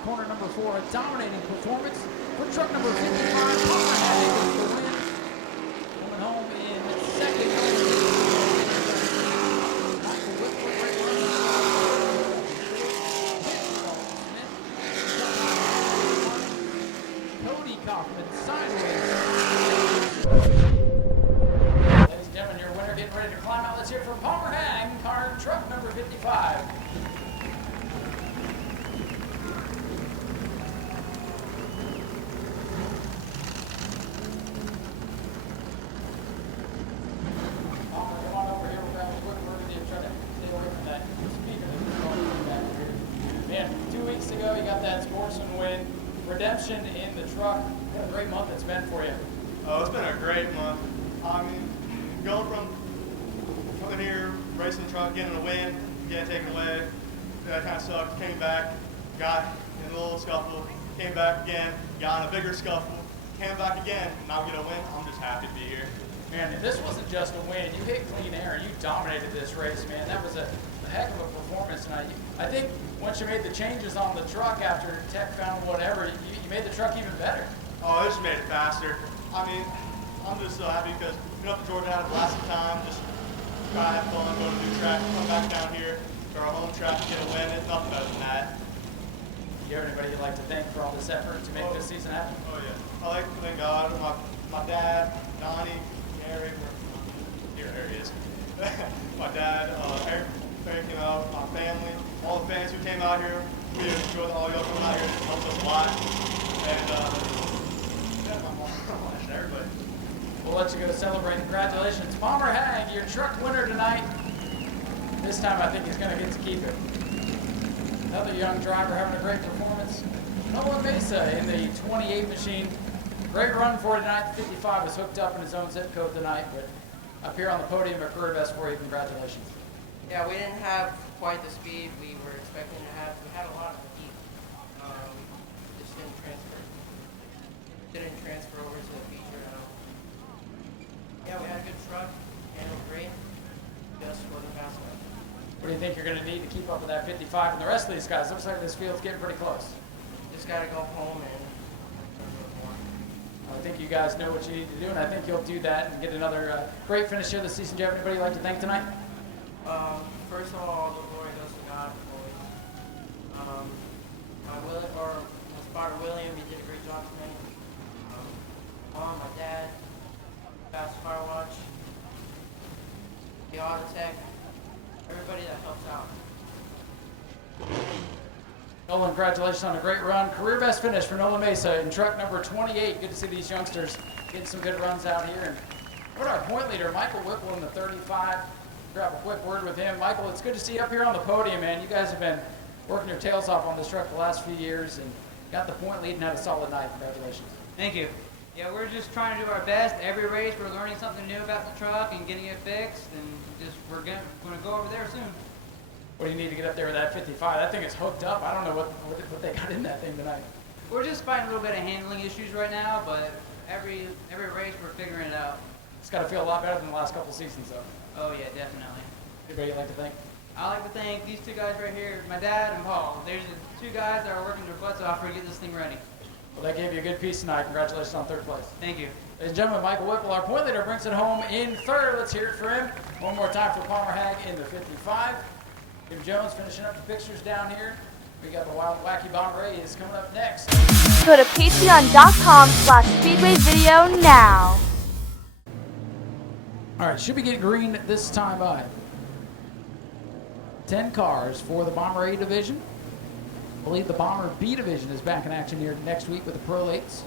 Corner number 4, a dominating performance for truck number 55, Palmer Hag with the win. Coming home in second. Cody Kaufman sideways. Ladies and gentlemen, your winner getting ready to climb out. Let's hear it for Palmer Hag, car truck number 55. Redemption in the truck. What a great month it's been for you. Oh, it's been a great month. I mean, going from coming here, racing the truck, getting a win, getting taken away, that kind of sucked. Came back, got in a little scuffle, came back again, got in a bigger scuffle, came back again, now we get a win. I'm just happy to be here. Man, this wasn't just a win. You hit clean air. You dominated this race, man. That was a heck of a performance tonight. I think once you made the changes on the truck after Tech found whatever, you made the truck even better. Oh, it just made it faster. I mean, I'm just so happy because we up to Georgia had a blast of time, just try to have fun, go to a new track, come back down here to our home track and get a win. It's nothing better than that. Do you have anybody you'd like to thank for all this effort to make this season happen? Oh, yeah. I like to thank God, my dad, Donnie, Gary, there he is. My dad, Eric came out, my family, all the fans who came out here. We enjoyed all y'all coming out here. It helped us a lot. And yeah, my mom, everybody. We'll let you go celebrate. Congratulations. Palmer Hag, your truck winner tonight. This time I think he's going to get to keep it. Another young driver having a great performance. Nau Mesa in the 28 machine. Great run for tonight. The 55 was hooked up in his own zip code tonight, but up here on the podium, a career best for you. Congratulations. Yeah, we didn't have quite the speed we were expecting to have. We had a lot of heat. Just didn't transfer over to the feature. Yeah, we had a good truck, handled great. Just wasn't fast enough. What do you think you're going to need to keep up with that 55 and the rest of these guys? Looks like this field's getting pretty close. Just got to go home and I think you guys know what you need to do, and I think you'll do that and get another great finish here this season. Do you have anybody you'd like to thank tonight? first of all, the glory goes to God, always. My spotter William, he did a great job tonight. Mom, my dad, Fast Fire Watch, the Auto Tech, everybody that helps out. Nolan, congratulations on a great run. Career best finish for Nau Mesa in truck number 28. Good to see these youngsters getting some good runs out here. And what our point leader, Michael Whipple in the 35. Grab a quick word with him. Michael, it's good to see you up here on the podium, man. You guys have been working your tails off on this truck the last few years and got the point lead and had a solid night. Congratulations. Thank you. Yeah, we're just trying to do our best. Every race we're learning something new about the truck and getting it fixed, and we're going to go over there soon. What do you need to get up there with that 55? That thing is hooked up. I don't know what they got in that thing tonight. We're just fighting a little bit of handling issues right now, but every race we're figuring it out. It's got to feel a lot better than the last couple seasons, though. Oh yeah, definitely. Anybody you'd like to thank? I like to thank these two guys right here, my dad and Paul. There's the two guys that are working their butts off to get this thing ready. Well, that gave you a good piece tonight. Congratulations on third place. Thank you. Ladies and gentlemen, Michael Whipple, our point leader, brings it home in third. Let's hear it for him. One more time for Palmer Hag in the 55. Jim Jones finishing up the pictures down here. We got the white Wild Wacky Bomb Ray is coming up next. Go to patreon.com/speedwayvideo now. All right, should be getting green this time by. 10 cars for the Bomber A division. I believe the Bomber B division is back in action here next week with the Pro 8s.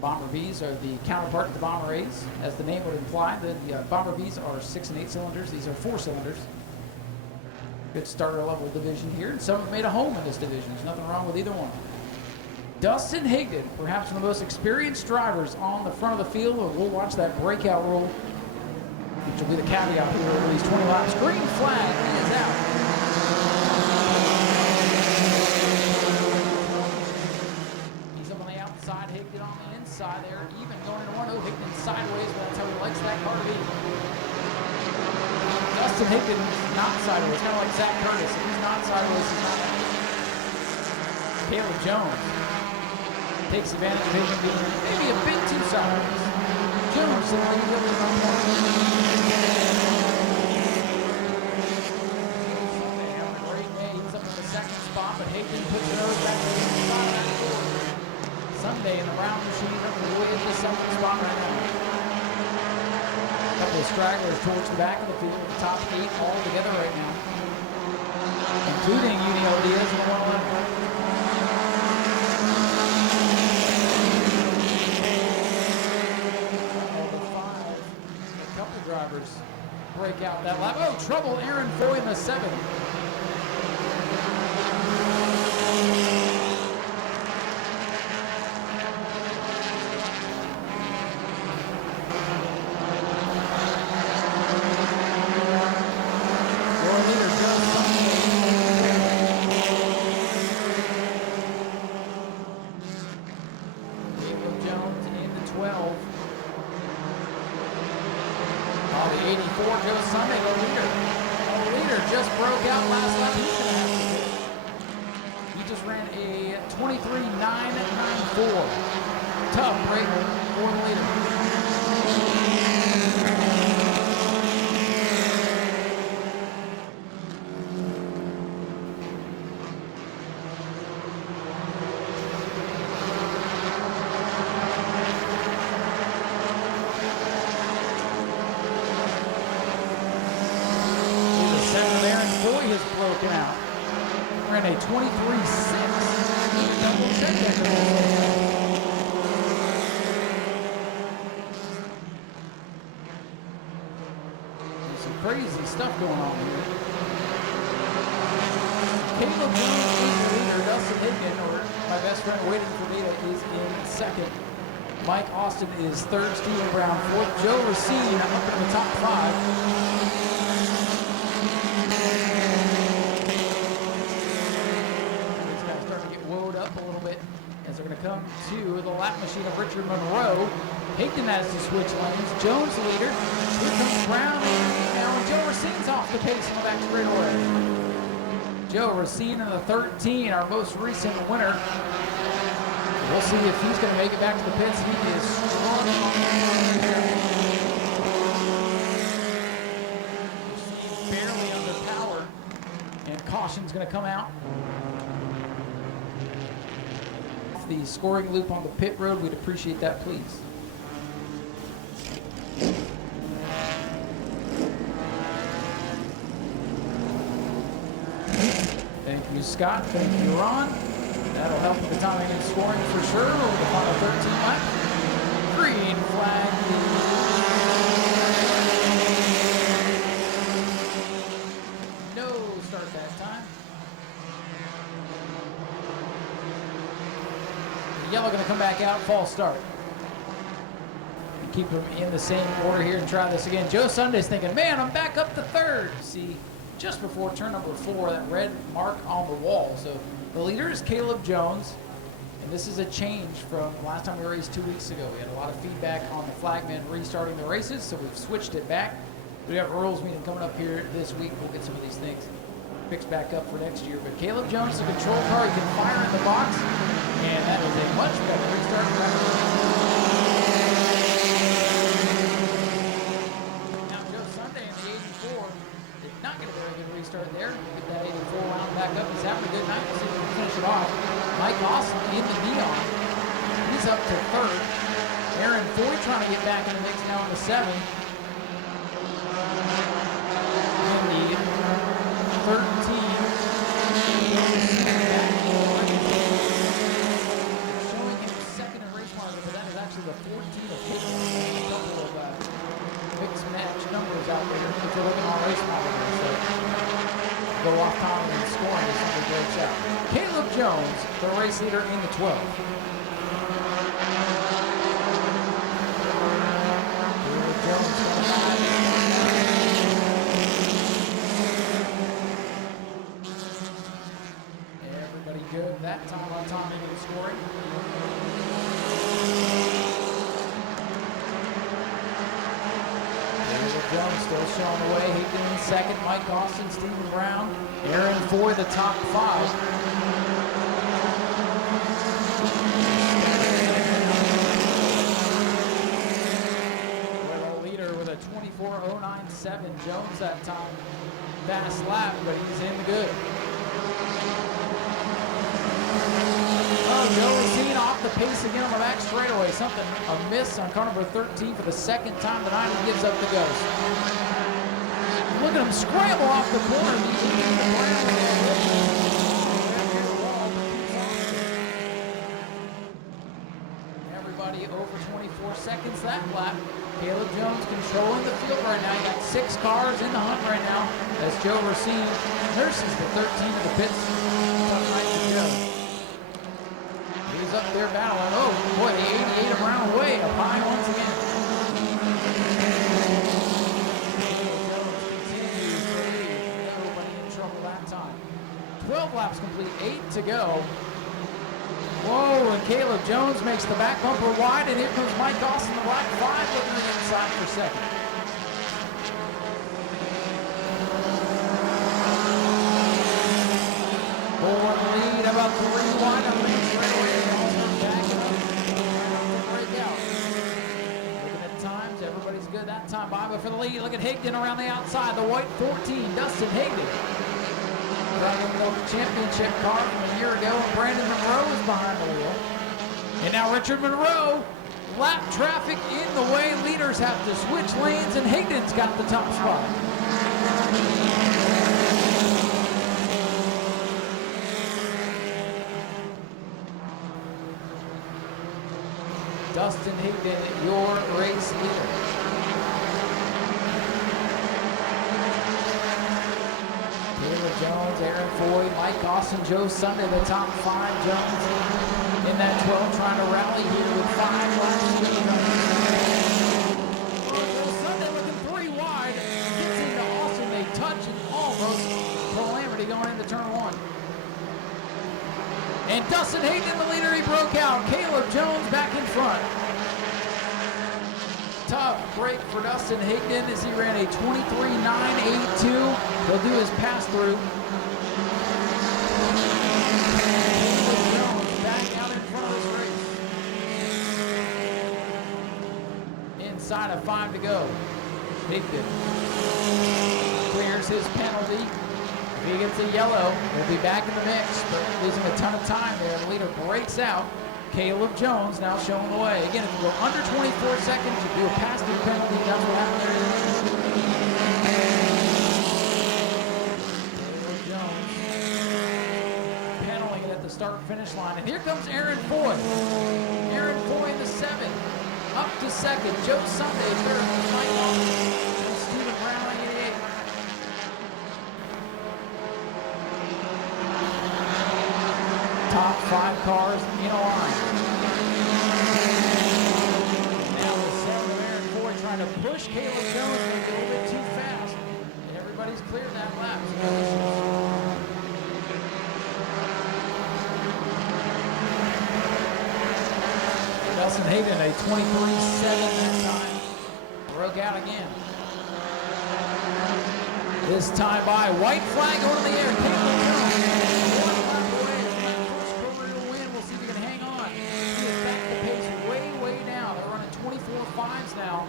Bomber Bs are the counterpart to the Bomber A's. As the name would imply, the Bomber Bs are 6 and 8 cylinders. These are 4 cylinders. Good starter level division here, and some have made a home in this division. There's nothing wrong with either one. Dustin Higdon, perhaps one of the most experienced drivers on the front of the field. We'll watch that breakout rule, which will be the caveat here over these 20 laps. Green flag is out. He's up on the outside, Higdon on the inside there, even going into 1-0. Higdon sideways, but that's how he likes that car to be. Dustin Higdon is not sideways, kind of like Zach Curtis. If he's not sideways, he's not. Caleb Jones takes advantage of Higdon being maybe a bit too sideways. Jones in the lead over the front corner. Great day, he's up in the second spot, but Higdon puts it over back to the inside of that board. Sunday in the Brown machine up the way in the second spot right now. A couple of stragglers towards the back of the field, the top 8 all together right now, including Unio Diaz and 111. A couple drivers break out that lap. Oh, trouble, Aaron Foy in the 7th. Ran a 23.6. Double check that. There's some crazy stuff going on here. Caleb Jones is the leader. Dustin Higdon, or my best friend waiting for data, is in second. Mike Austin is third. Steven Brown fourth. Joe Racine up in the top 5. They're going to come to the lap machine of Richard Monroe. Higdon has to switch lanes. Jones the leader. Here comes Brown now, and Joe Racine's off the pace on the back straightaway. Joe Racine in the 13, our most recent winner. We'll see if he's going to make it back to the pits. He is strong on the barely under power, and caution's going to come out. The scoring loop on the pit road, we'd appreciate that, please. Thank you, Scott. Thank you, Ron. That'll help with the timing and scoring for sure over the final 13 laps. Green flag. No start that time. Yellow going to come back out, false start. Keep them in the same order here and try this again. Joe Sunday's thinking, man, I'm back up to third. See, just before turn number 4, that red mark on the wall. So the leader is Caleb Jones, and this is a change from last time we raced 2 weeks ago. We had a lot of feedback on the flagmen restarting the races, so we've switched it back. We have a rules meeting coming up here this week. We'll get some of these things fixed back up for next year. But Caleb Jones, the control car, he can fire in the box. And that is a much better restart. Now Joe Sunday in the 84 did not get a very good restart there. Get that 84 wound back up. He's having a good night. We'll see if we can finish it off. Mike Austin in the neon. He's up to third. Aaron Foy trying to get back in the mix now in the 7. In the 13. Showing him second in race marker, but that is actually the 14 of Hickman. A couple of mixed match numbers out there if you're looking on race marker. So go off time and scoring if somebody breaks out. Caleb Jones, the race leader in the 12. Everybody good that time on time in the scoring. Caleb Jones still showing the way. Hickman in second. Mike Austin, Stephen Brown, Aaron Foy, the top 5. With a 24:09.7, Jones that time. Fast lap, but he's in the good. Oh, Joe Racine off the pace again on the back straightaway. Something, a miss on car number 13 for the second time tonight. He gives up the ghost. Look at him scramble off the corner. Everybody over 24 seconds that lap. Caleb Jones controlling the field right now. You got 6 cars in the hunt right now as Joe Racine nurses the 13 of the pits. Tough night for Joe. He's up there battling. Oh, boy, the 88 around way up high once again. Nobody in trouble that time. 12 laps complete, 8 to go. Whoa, and Caleb Jones makes the back bumper wide, and here comes Mike Austin, the black 5, looking to the inside for second. Full lead, about 3 wide on the straightaway. Break out. Looking at times, everybody's good that time by, but for the lead, look at Higdon around the outside, the white 14, Dustin Higdon. Driving the championship car from a year ago, and Brandon Monroe is behind the wheel. And now Richard Monroe, lap traffic in the way. Leaders have to switch lanes, and Higdon's got the top spot. Dustin Higdon, your race leader. Caleb Jones, Aaron Foy, Mike Austin, Joe Sunday, the top 5. Jones in that 12, trying to rally here with 5 laps to go. Joe Sunday looking 3 wide. Gets into Austin. They touch and almost calamity going into turn 1. And Dustin Hayden, the leader, he broke out. Caleb Jones back in front. Tough break for Dustin Higdon as he ran a 23.982. He'll do his pass-through. Back out in front of this race. Inside of 5 to go. Higdon clears his penalty. If he gets a yellow, he'll be back in the mix, but losing a ton of time there. The leader breaks out. Caleb Jones now showing the way. Again, if you go under 24 seconds, you do a pass-through penalty. That's what happens. Caleb Jones penalty at the start-finish line. And here comes Aaron Foy. Aaron Foy in the 7. Up to second. Joe Sunday, third. Mike Austin. Stephen Brown, 88. Top 5 cars in a line. Now the 7 of Aaron Foy trying to push Caleb Jones, maybe a little bit too fast. And everybody's cleared that lap. Dustin Hayden, a 23.7 that time. Broke out again. This time by white flag going in the air. Caleb Jones. Now,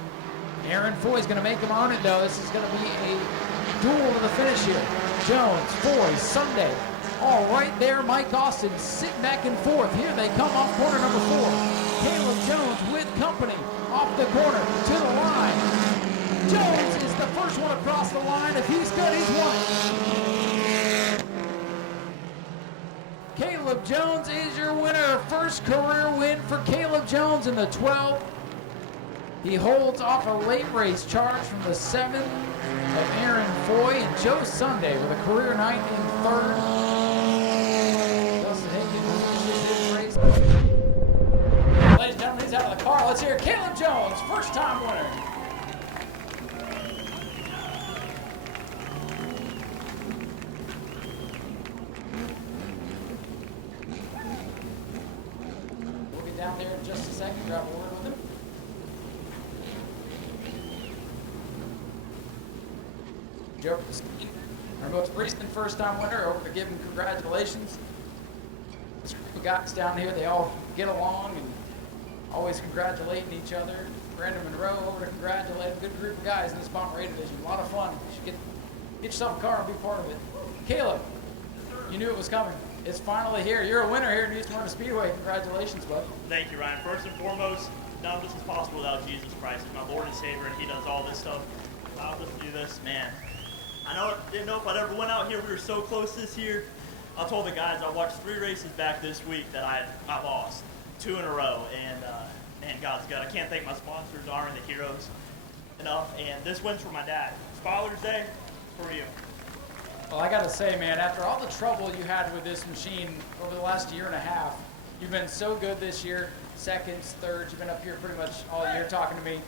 Aaron Foy's going to make him earn it, though. This is going to be a duel to the finish here. Jones, Foy, Sunday, All right there, Mike Austin sitting back and forth. Here they come off corner number 4. Caleb Jones with company off the corner to the line. Jones is the first one across the line. If he's good, he's won it. Caleb Jones is your winner. First career win for Caleb Jones in the 12. He holds off a late race charge from the 7 of Aaron Foy and Joe Sunday with a career night in 3rd. Dustin Higgins finishes his race. Ladies and gentlemen, he's out of the car. Let's hear Caleb Jones, first time winner. We'll get down there in just a second, grab a word with him. Joe, our most recent first-time winner, over to give him congratulations. This group of guys down here, they all get along and always congratulating each other. Brandon Monroe over to congratulate a good group of guys in this Bomber A division. A lot of fun. You should get yourself a car and be part of it. Caleb, you knew it was coming. It's finally here. You're a winner here at Smyrna Speedway. Congratulations, bud. Thank you, Ryan. First and foremost, none of this is possible without Jesus Christ. He's my Lord and Savior, and He does all this stuff. Allows us to do this, man. Didn't know if I'd ever went out here. We were so close this year. I told the guys I watched 3 races back this week that I lost 2 in a row, and man, God's good. I can't thank my sponsors, Armin, the heroes, enough. And this win's for my dad. It's Father's Day for you. Well, I got to say, man, after all the trouble you had with this machine over the last year and a half, you've been so good this year. Seconds, thirds, you've been up here pretty much all year talking to me.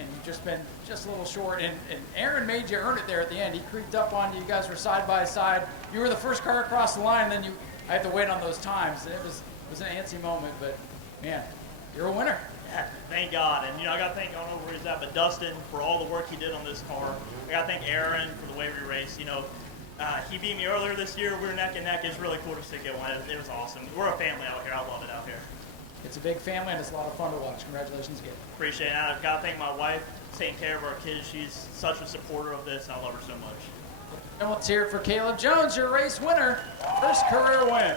And you've just been just a little short. And Aaron made you earn it there at the end. He creeped up on you. You guys were side by side. You were the first car across the line, and then I had to wait on those times. And it was an antsy moment, but man, you're a winner. Yeah, thank God. And I got to thank, I don't know where he's at, but Dustin for all the work he did on this car. I got to thank Aaron for the way we raced. He beat me earlier this year. We were neck and neck. It's really cool to stick it one. It was awesome. We're a family out here. I love it out here. It's a big family, and it's a lot of fun to watch. Congratulations again. Appreciate it. And I've got to thank my wife, taking care of our kids. She's such a supporter of this, and I love her so much. And let's hear it for Caleb Jones, your race winner. First career win.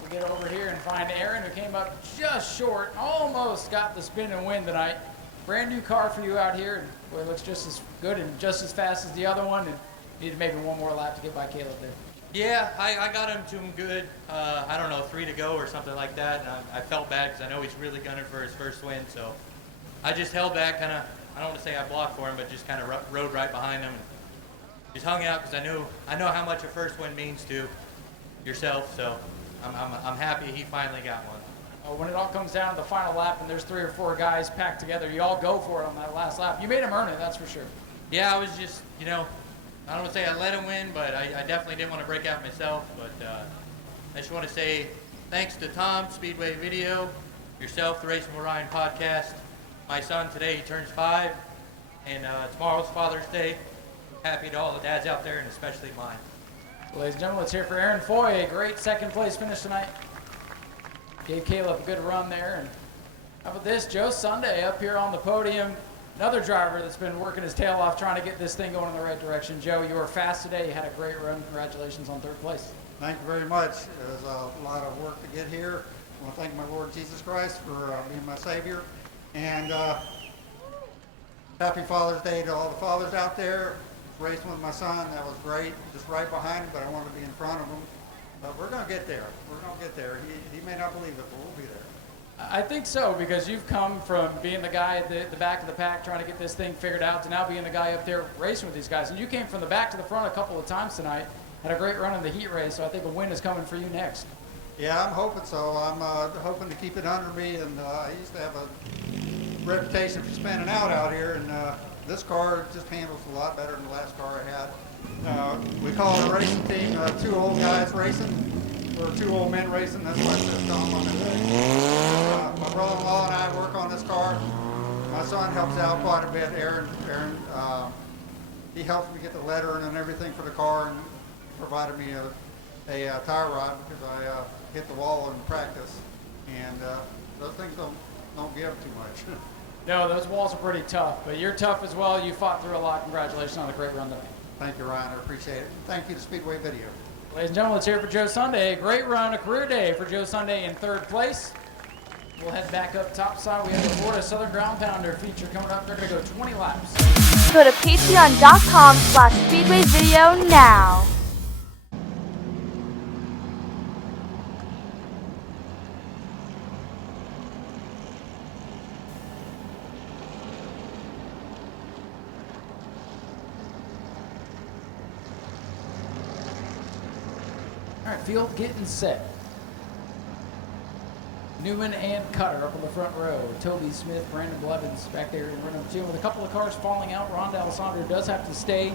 We'll get over here and find Aaron, who came up just short, almost got the spin and win tonight. Brand new car for you out here, and boy, it looks just as good and just as fast as the other one, and needed maybe one more lap to get by Caleb there. Yeah, I got him to him good. I don't know, 3 to go or something like that. And I felt bad because I know he's really gunning for his first win. So I just held back, kind of. I don't want to say I blocked for him, but just kind of rode right behind him. And just hung out because I know how much a first win means to yourself. So I'm happy he finally got one. When it all comes down to the final lap and there's 3 or 4 guys packed together, you all go for it on that last lap. You made him earn it, that's for sure. Yeah, I was just, I don't want to say I let him win, but I definitely didn't want to break out myself. But I just want to say thanks to Tom, Speedway Video, yourself, the Racing with Ryan podcast, my son today, he turns 5, and tomorrow's Father's Day. Happy to all the dads out there, and especially mine. Well, ladies and gentlemen, let's hear for Aaron Foy. A great second place finish tonight. Gave Caleb a good run there. And how about this? Joe Sunday up here on the podium. Another driver that's been working his tail off trying to get this thing going in the right direction. Joe, you were fast today. You had a great run. Congratulations on 3rd place. Thank you very much. It was a lot of work to get here. I want to thank my Lord Jesus Christ for being my Savior. And happy Father's Day to all the fathers out there. Racing with my son, that was great. Just right behind him, but I wanted to be in front of him. But we're going to get there. We're going to get there. He may not believe it, but we'll be there. I think so, because you've come from being the guy at the back of the pack trying to get this thing figured out to now being the guy up there racing with these guys. And you came from the back to the front a couple of times tonight. Had a great run in the heat race, so I think a win is coming for you next. Yeah, I'm hoping so. I'm hoping to keep it under me. And I used to have a reputation for spinning out here, and this car just handles a lot better than the last car I had. We call it a racing team, 2 old guys racing. We're 2 old men racing. That's why I said Tom on it. My brother-in-law and I work on this car. My son helps out quite a bit. Aaron, he helps me get the lettering and everything for the car, and provided me a tire rod because I hit the wall in practice. And those things don't give too much. No, those walls are pretty tough, but you're tough as well. You fought through a lot. Congratulations on a great run tonight. Thank you, Ryan. I appreciate it. And thank you to Speedway Video. Ladies and gentlemen, let's hear it for Joe Sunday. A great run, a career day for Joe Sunday in third place. We'll head back up topside. We have the Florida Southern Ground Pounder feature coming up. They're going to go 20 laps. Go to patreon.com/speedwayvideo now. All right, field getting set. Newman and Cutter up on the front row. Toby Smith, Brandon Blevins back there in row number 2. With a couple of cars falling out, Ron D'Alessandro does have to stay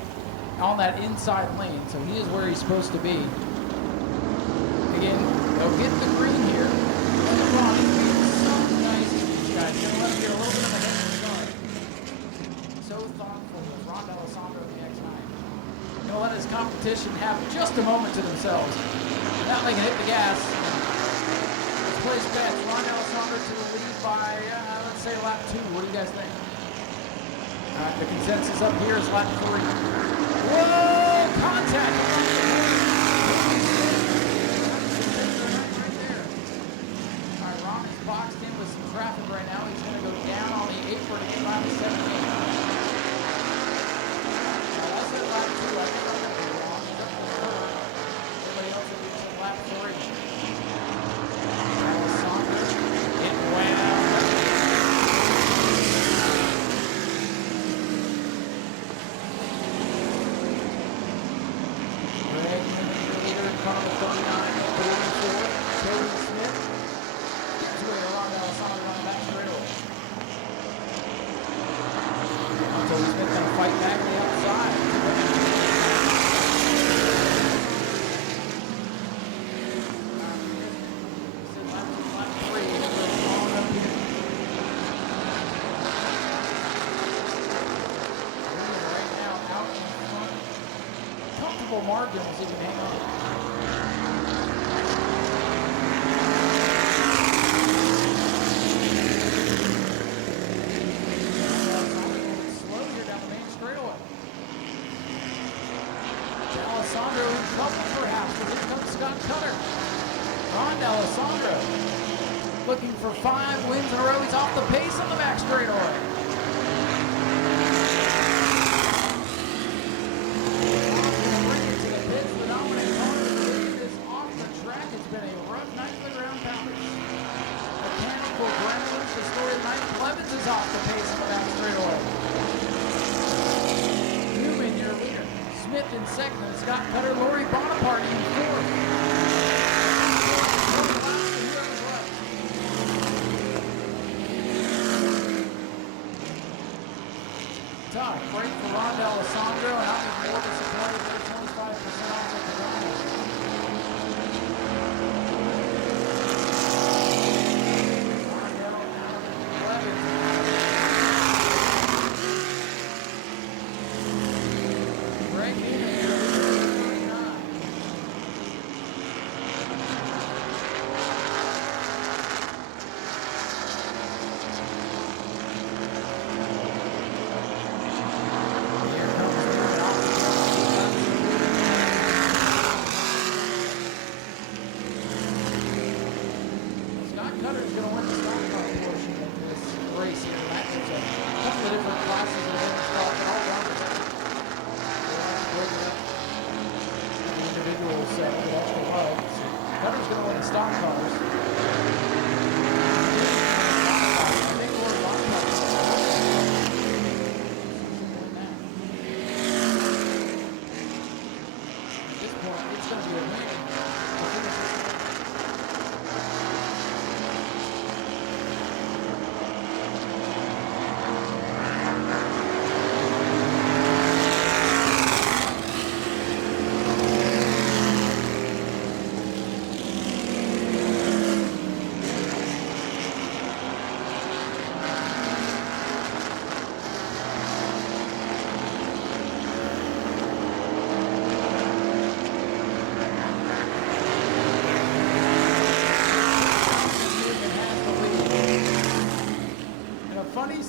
on that inside lane, so he is where he's supposed to be. Again, they'll get the green here. And Ron is being so nice to these guys. Gonna let him get a little bit of a head start. So thoughtful with Ron D'Alessandro in the X9. Gonna let his competition have just a moment to themselves. Now they can hit the gas. Place bets. Ron D'Alessandro to the lead by, let's say, lap 2. What do you guys think? The consensus up here is lap 3. Whoa! Contact! Right there. All right, Ron is boxed in with some traffic right now. He's going to go down on the apron to get around the 17. That's at lap 2. I think I'm going to be wrong. Everybody else will be in lap 3. Margins if you can hang on. Slow here down the main straightaway. D'Alessandro in trouble perhaps, but here comes Scott Cutter. Ron D'Alessandro looking for 5 wins in a row. He's off the pace on the back straightaway. Off the pace on the back straightaway. Newman, your leader. Smith in second, and Scott Cutter, Lori Bonaparte in fourth. Tough break for Ron D'Alessandro, and I'll be more disappointed with 25% off of the run.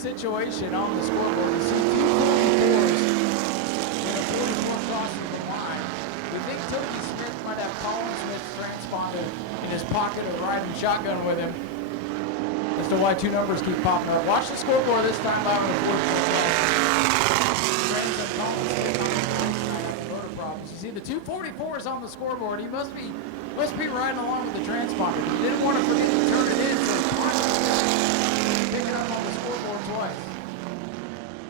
situation on the scoreboard. You see 2 44s and a 44 pocket or riding shotgun with him as to why 2 numbers keep popping up. Watch the scoreboard this time live on the 4th. You see the 244 is on the scoreboard. He must be riding along with the transponder. He didn't want to forget to turn it in, so he picked it up on the scoreboard twice.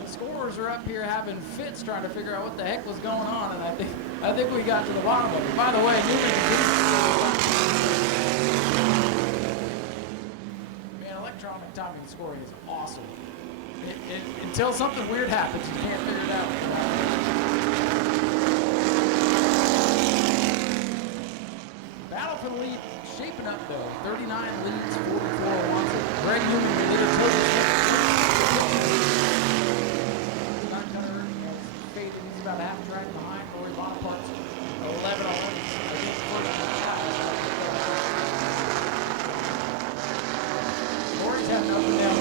The scorers are up here having fits trying to figure out what the heck was going on, and I think we got to the bottom of it. By the way, man, electronic timing scoring is awesome. Until something weird happens, you can't figure it out. Battle for the lead shaping up though. 39 leads, 44 wants it. Greg Newman, the leader, totally Scott Cutter has faded. He's about a half track behind. Lori Bonaparte's 11 on one. Lori's having up and down.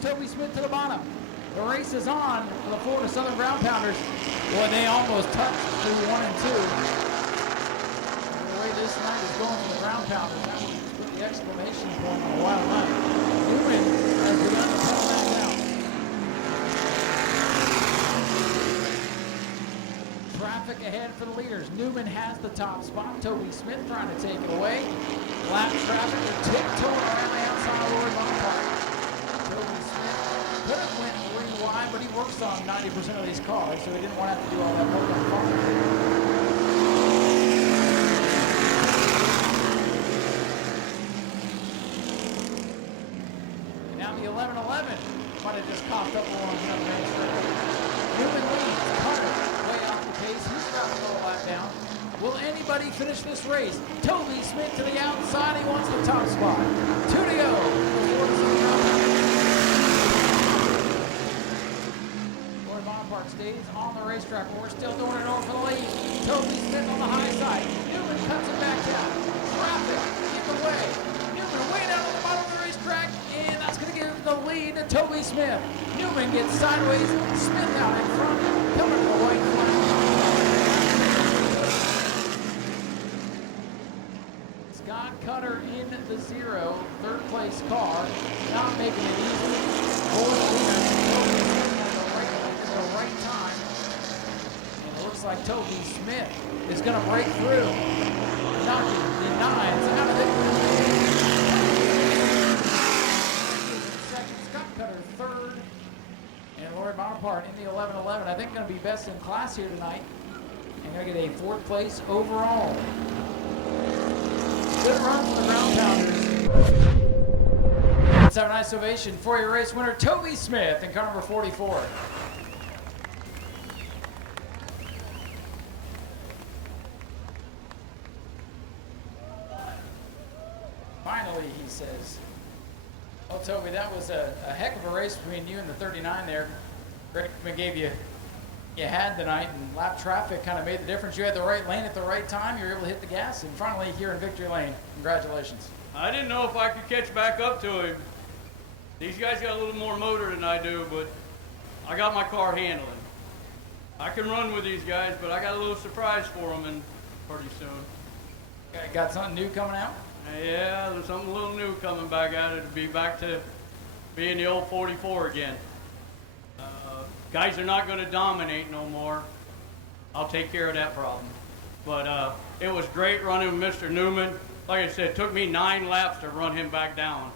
Toby Smith to the bottom. The race is on for the Florida Southern Ground Pounders. Boy, they almost touched through 1 and 2. The way this night is going for the Ground Pounders, that would just put the exclamation point on a wild night. Newman has begun to pull that down. Traffic ahead for the leaders. Newman has the top spot. Toby Smith trying to take it away. Lap traffic are tiptoeing around the outside of Lori Bonaparte. Could have went 3 wide, but he works on 90% of these cars, so he didn't want to have to do all that work on the car. Now the 11-11 might have just coughed up along another racetrack. Newman leads, Carter way off the pace. He's about to go a lap down. Will anybody finish this race? Toby Smith to the outside. He wants the top spot. 2 to go. Bonaparte stays on the racetrack. We're still doing it over for the lead. Toby Smith on the high side. Newman cuts it back down. Traffic in the way. Newman way down on the bottom of the racetrack, and that's going to give the lead to Toby Smith. Newman gets sideways. Smith out in front, coming to the white flag. Scott Cutter in the 0, 3rd place car, not making it easy. Right time. And it looks like Toby Smith is going to break through. Knocking the 9s out of it. Second, Scott Cutter 3rd. And Lori Bonaparte in the 11-11. I think going to be best in class here tonight. And going to get a 4th place overall. Good run from the Ground Pounders. Let's have a nice ovation for your race winner, Toby Smith, in car number 44. Finally, he says. Oh, Toby, that was a heck of a race between you and the 39 there. Greg gave you had tonight, and lap traffic kind of made the difference. You had the right lane at the right time. You were able to hit the gas, and finally here in victory lane. Congratulations. I didn't know if I could catch back up to him. These guys got a little more motor than I do, but I got my car handling. I can run with these guys, but I got a little surprise for them and pretty soon. Got something new coming out? Yeah, there's something a little new coming back out. It'll be back to being the old 44 again. Guys are not going to dominate no more. I'll take care of that problem. But it was great running with Mr. Newman. Like I said, it took me 9 laps to run him back down.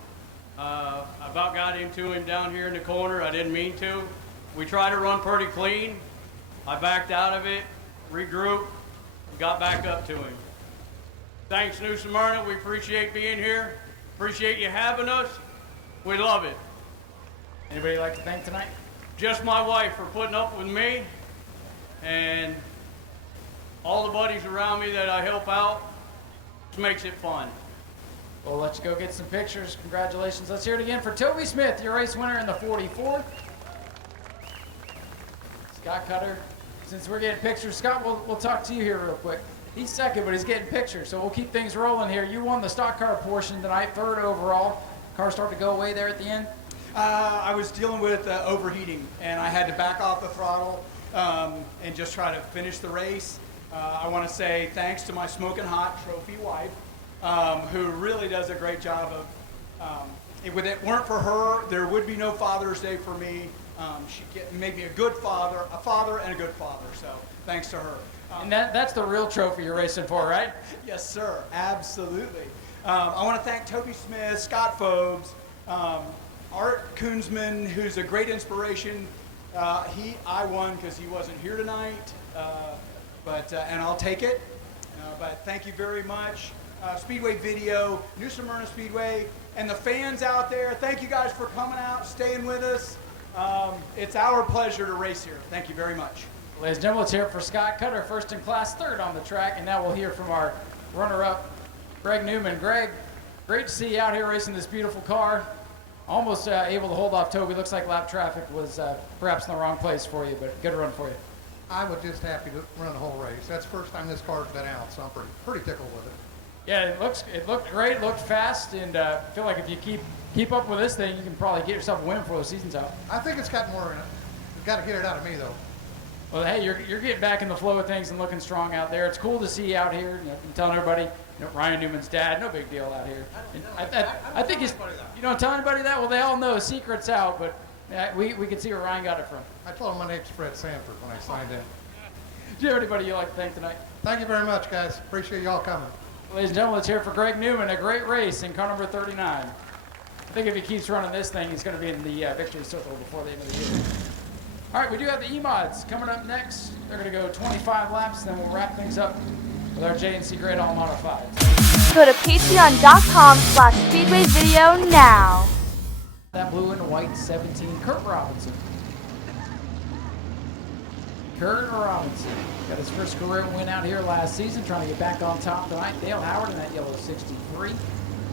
I about got into him down here in the corner. I didn't mean to. We tried to run pretty clean. I backed out of it, regrouped, got back up to him. Thanks, New Smyrna. We appreciate being here. Appreciate you having us. We love it. Anybody like to thank tonight? Just my wife for putting up with me and all the buddies around me that I help out. It makes it fun. We'll let you go get some pictures. Congratulations. Let's hear it again for Toby Smith, your race winner in the 44. Scott Cutter. Since we're getting pictures, Scott, we'll talk to you here real quick. He's second, but he's getting pictures, so we'll keep things rolling here. You won the stock car portion tonight, 3rd overall. Car started to go away there at the end. I was dealing with overheating, and I had to back off the throttle and just try to finish the race. I want to say thanks to my smoking hot trophy wife, who really does a great job of. If it weren't for her, there would be no Father's Day for me. She made me a good father, and a good father. So thanks to her. And that's the real trophy you're racing for, right? Yes, sir. Absolutely. I want to thank Toby Smith, Scott Fobbs, Art Koonsman, who's a great inspiration. I won because he wasn't here tonight, and I'll take it. But thank you very much. Speedway Video, New Smyrna Speedway, and the fans out there, thank you guys for coming out, staying with us. It's our pleasure to race here. Thank you very much. Ladies and gentlemen, let's hear it for Scott Cutter, first in class, third on the track, and now we'll hear from our runner-up, Greg Newman. Greg, great to see you out here racing this beautiful car. Almost able to hold off Toby. Looks like lap traffic was perhaps in the wrong place for you, but good run for you. I was just happy to run the whole race. That's the first time this car's been out, so I'm pretty tickled with it. Yeah, it looked great, it looked fast, and I feel like if you keep up with this thing, you can probably get yourself a win before the season's out. I think it's got more in it. You've got to get it out of me, though. Well, hey, you're getting back in the flow of things and looking strong out there. It's cool to see you out here. You know, telling everybody, Ryan Newman's dad, no big deal out here. I think he's, you don't tell anybody that? Well, they all know, secret's out, but we can see where Ryan got it from. I told him my name's Fred Sanford when I signed in. Do you have anybody you'd like to thank tonight? Thank you very much, guys. Appreciate y'all coming. Ladies and gentlemen, let's hear it for Greg Newman. A great race in car number 39. I think if he keeps running this thing, he's going to be in the victory circle before the end of the year. All right, we do have the E-Mods coming up next. They're going to go 25 laps, then we'll wrap things up with our JNC Great All Modified. Go to patreon.com/speedwayvideo now. That blue and white 17, Kurt Robinson. Kurt Robinson got his first career win out here last season, trying to get back on top tonight. Dale Howard in that yellow 63,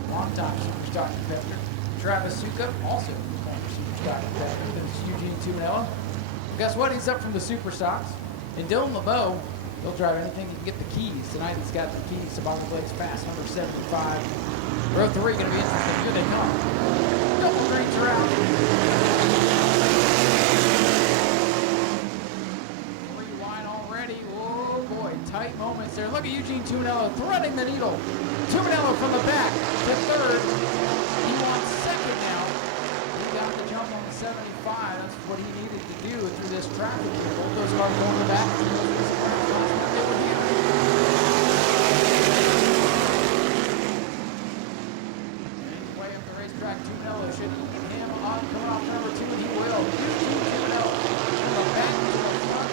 longtime Superstock competitor. Travis Sukup, also former Superstock competitor. There's Eugene Tuminello. Guess what? He's up from the Superstocks. And Dylan LeBeau, he'll drive anything he can get the keys. Tonight he's got the keys to Bobby Blake's Fast number 75. Row 3 going to be interesting. Here they come. Double greens are out. Tight moments there. Look at Eugene Tuminello threading the needle. Tuminello from the back to third. He wants second now. He got the jump on the 75. That's what he needed to do through this traffic. Both those cars going to the back. They were here. Way up the racetrack, Tuminello should eat him on coming off number 2, and he will. Eugene Tuminello from the back to the front.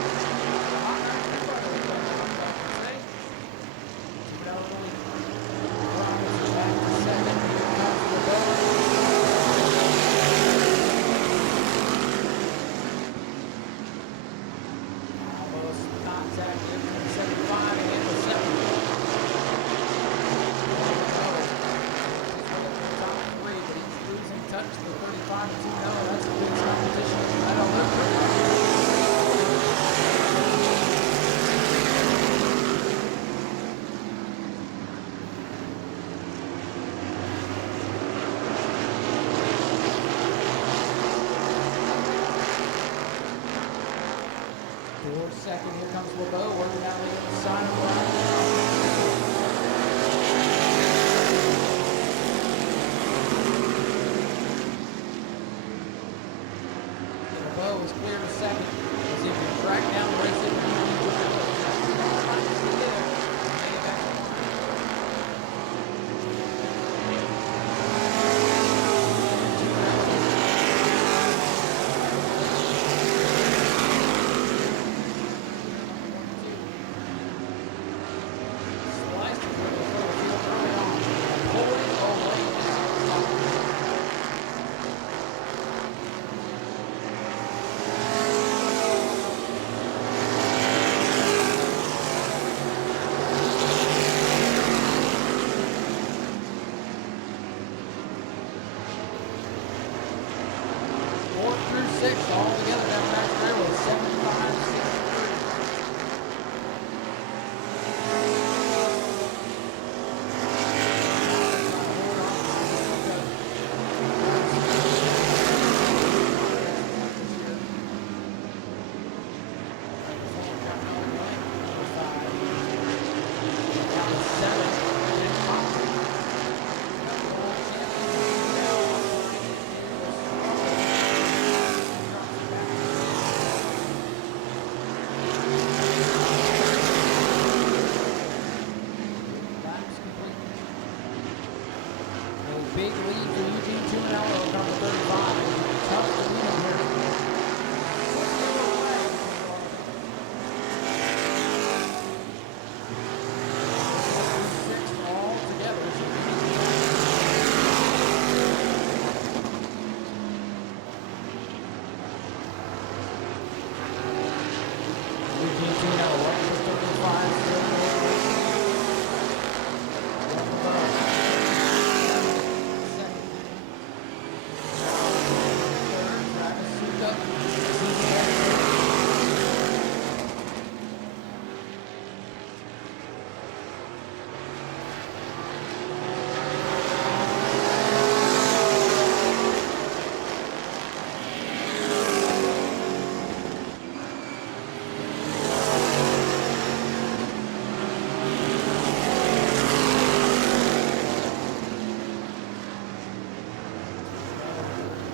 Second, here comes LeBeau, working down the side of the line. LeBeau is clear to second. As he can track down the race.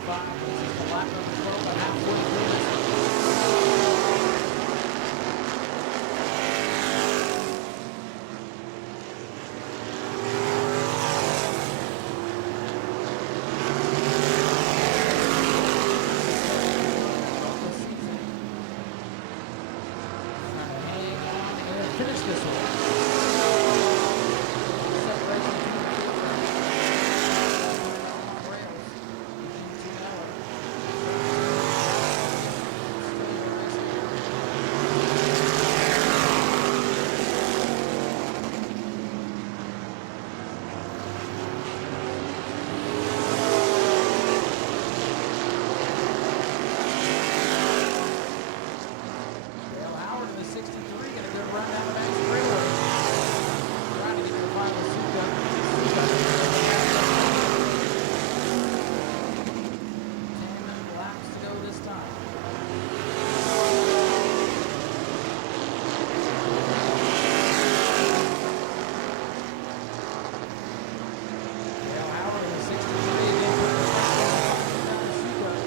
This is the lap number 12, a halfway through this one. Finish this one. Separation between the two rails. Dale Howard in the 63, get a good run down the back straightaway. Trying to get to the final Stoup. 10 laps to go this time. Dale Howard in the 63 again putting the front down the Stoup.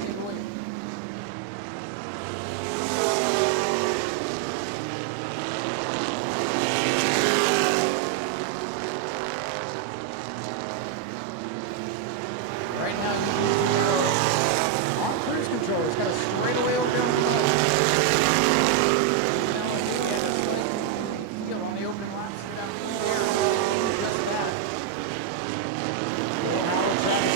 Big win. Right now, on cruise control, it's got a straightaway over down the front. Field on the opening lap, straight out through the air. The rest of that. Howard trying to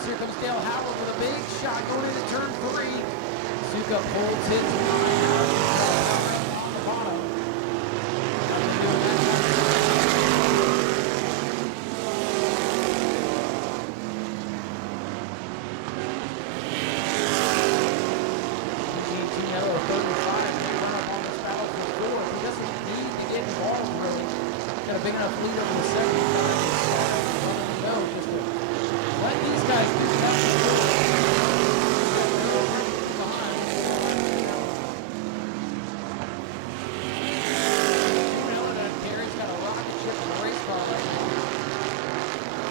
here comes Dale Howard with a big shot going into turn 3. Suka holds his line out on the bottom. Yellow 35 can run up on this battle for 4. He doesn't need to get involved really. Got a big enough lead over the 75. No, just to let these guys do that. Terry's got a rocket ship in the race car right now.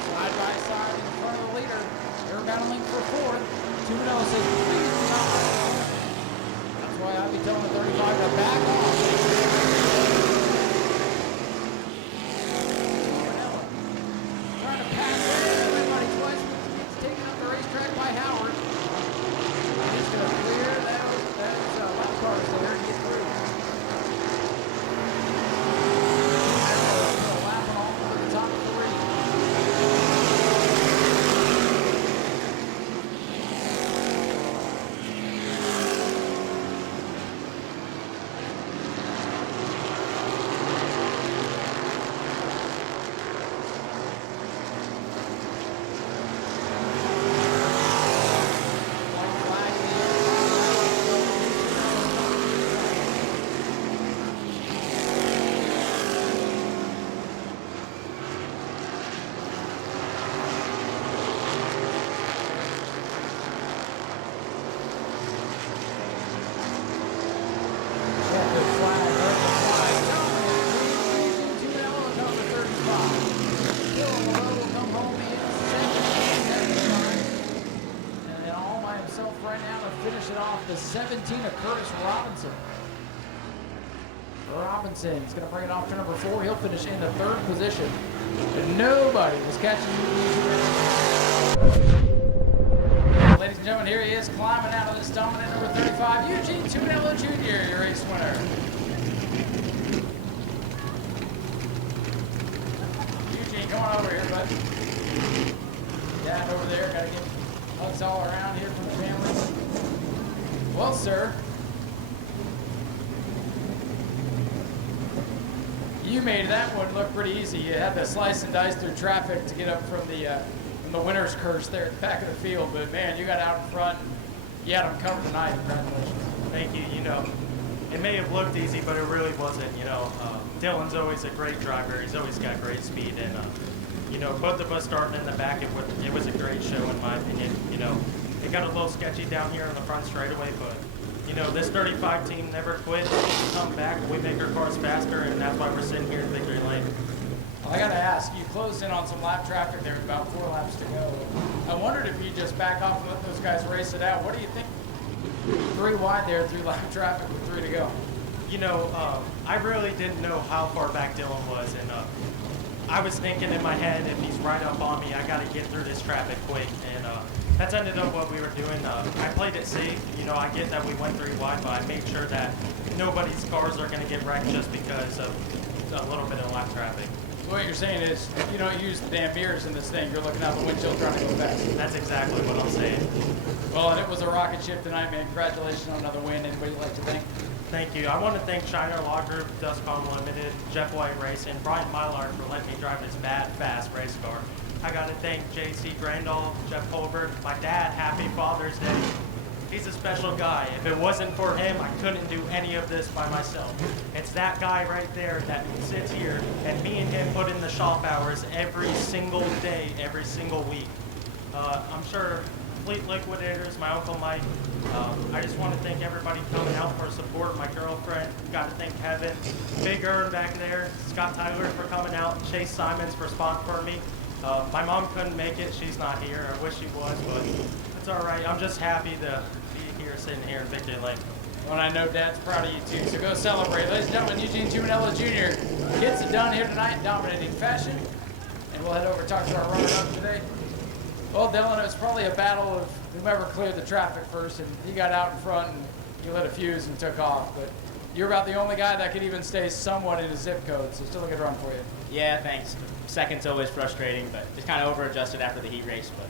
Side by side in front of the leader. They're battling for 4th. Tuebok says, please do not run. That's why I'd be telling the 35 to back off. Trying to pass everybody twice. It's taken up the racetrack by Howard. He's going to clear those lap cars there and get through. Lapping all over the top of the ring. Finish it off the 17 of Curtis Robinson. Robinson's going to bring it off to number 4. He'll finish in the 3rd position. But nobody was catching Eugene. Ladies and gentlemen, here he is climbing out of this dominant number 35, Eugene Tuebok Jr., your race winner. Eugene, come on over here, bud. chatting over there. Got to get hugs all around here from the family. Well, sir, you made that one look pretty easy. You had to slice and dice through traffic to get up from the winner's curse there at the back of the field. But man, you got out in front. You had them covered tonight. Congratulations. Thank you. You know, it may have looked easy, but it really wasn't. You know, Dylan's always a great driver. He's always got great speed, and you know, both of us starting in the back, it was a great show in my opinion. You know, it got a little sketchy down here on the front straightaway, but you know, this 35 team never quits. We come back, we make our cars faster, and that's why we're sitting here in victory lane. Well, I got to ask, you closed in on some lap traffic there with about 4 laps to go. I wondered if you just back off and let those guys race it out. What do you think? 3 wide there, 3 lap traffic with 3 to go. You know, I really didn't know how far back Dylan was, and I was thinking in my head, if he's right up on me, I got to get through this traffic quick, and that's ended up what we were doing. I played it safe. You know, I get that we went 3 wide, but I made sure that nobody's cars are going to get wrecked just because of a little bit of lap traffic. So what you're saying is, if you don't use the damn mirrors in this thing, you're looking out the windshield trying to go fast. That's exactly what I'm saying. Well, and it was a rocket ship tonight, man. Congratulations on another win. Anybody you'd like to thank? Thank you. I want to thank Shiner Law Group, Dustcom Limited, Jeff White Racing, Brian Mylard for letting me drive this bad, fast race car. I got to thank JC Grandall, Jeff Colbert, my dad. Happy Father's Day. He's a special guy. If it wasn't for him, I couldn't do any of this by myself. It's that guy right there that sits here, and me and him put in the shop hours every single day, every single week. I'm sure Fleet Liquidators, my Uncle Mike. I just want to thank everybody coming out for support. My girlfriend, got to thank Kevin, Big Earn back there, Scott Tyler for coming out, Chase Simons for spot for me. My mom couldn't make it. She's not here. I wish she was, but it's all right. I'm just happy to be here, sitting here in victory lane. Well, I know Dad's proud of you too, so go celebrate. Ladies and gentlemen, Eugene Jumanella Jr. gets it done here tonight in dominating fashion. And we'll head over and talk to our runner-up today. Well, Dylan, it was probably a battle of whomever cleared the traffic first, and he got out in front and you lit a fuse and took off. But you're about the only guy that could even stay somewhat in a zip code, so still a good run for you. Yeah, thanks. Second's always frustrating, but just kind of over-adjusted after the heat race, but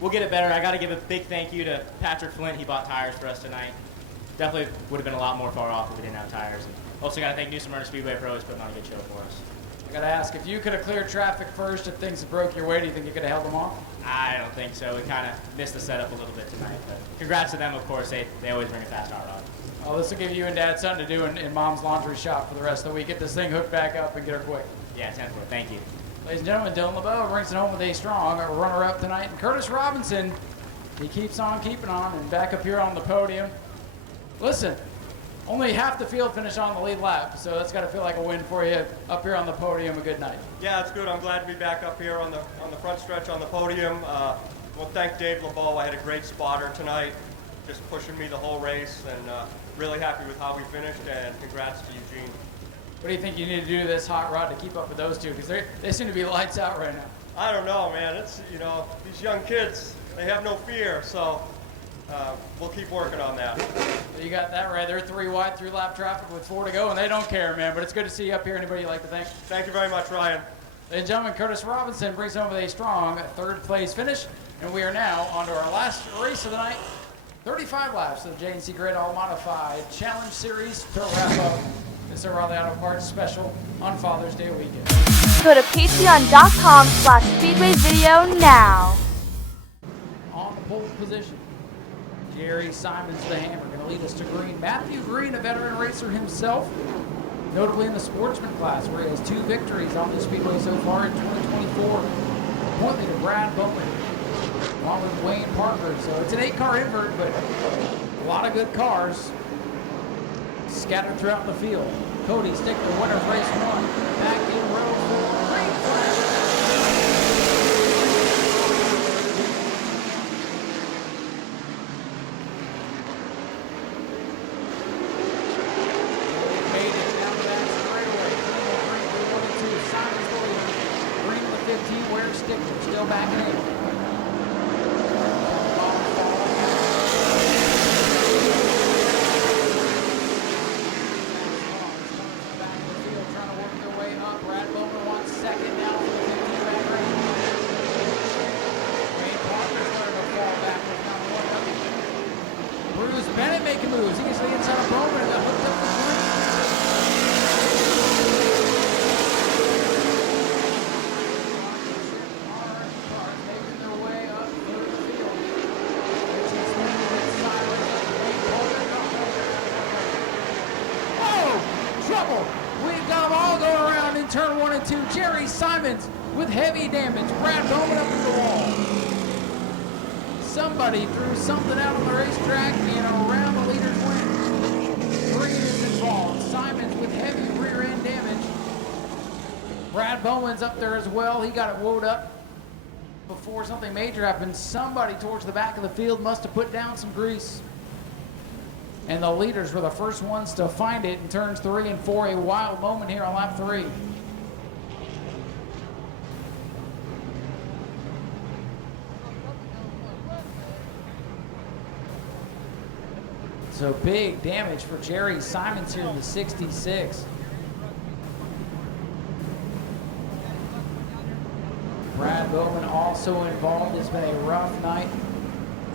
we'll get it better. I got to give a big thank you to Patrick Flint. He bought tires for us tonight. Definitely would have been a lot more far off if we didn't have tires. And also got to thank New Smyrna Speedway Pros putting on a good show for us. I got to ask, if you could have cleared traffic first and things broke your way, do you think you could have held them off? I don't think so. We kind of missed the setup a little bit tonight, but congrats to them, of course. They always bring a fast hot rod. Well, this will give you and Dad something to do in Mom's laundry shop for the rest of the week. Get this thing hooked back up and get her quick. Yeah, 10-4. Thank you. Ladies and gentlemen, Dylan LeBeau brings it home with a strong runner-up tonight. And Curtis Robinson, he keeps on keeping on and back up here on the podium. Listen, only half the field finished on the lead lap, so that's got to feel like a win for you up here on the podium. A good night. Yeah, it's good. I'm glad to be back up here on the front stretch on the podium. Well, thank Dave LeBeau. I had a great spotter tonight, just pushing me the whole race, and really happy with how we finished, and congrats to Eugene. What do you think you need to do to this hot rod to keep up with those two? Because they seem to be lights out right now. I don't know, man. It's, you know, these young kids, they have no fear, so we'll keep working on that. You got that right. They're 3 wide through lap traffic with 4 to go, and they don't care, man. But it's good to see you up here. Anybody you'd like to thank? Thank you very much, Ryan. Ladies and gentlemen, Curtis Robinson brings home with a strong 3rd place finish, and we are now on to our last race of the night. 35 laps of the JNC Grid All Modified Challenge Series to wrap up this O'Reilly Auto Parts special on Father's Day weekend. Go to patreon.com/Speedway Video now. On the pole position, Jerry Simons the Hammer going to lead us to green. Matthew Green, a veteran racer himself, notably in the sportsman class, where he has 2 victories on the Speedway so far in 2024. Pointing to Brad Bowman, along with Wayne Parker. So it's an 8-car invert, but a lot of good cars scattered throughout the field. Cody Stickler, winners race 1. Back in row 4. Green flag. Made it down to that straightaway. Green through 1 and 2. Simons the leader. Green with 15. Where's Stickler? Still back in 8. moves. He gets to the inside of Bowman and got hooked up the green. Cars making their way up through the field. Whoa! Trouble! We've got them all going around in turn 1 and 2. Jerry Simons with heavy damage. Brad Bowman up to the wall. Somebody threw something out on the racetrack and around the leaders went. Green is involved. Simons with heavy rear end damage. Brad Bowman's up there as well. He got it woed up before something major happened. Somebody towards the back of the field must have put down some grease. And the leaders were the first ones to find it in turns 3 and 4. A wild moment here on lap 3. So big damage for Jerry Simons here in the 66. Brad Bowman also involved. It's been a rough night.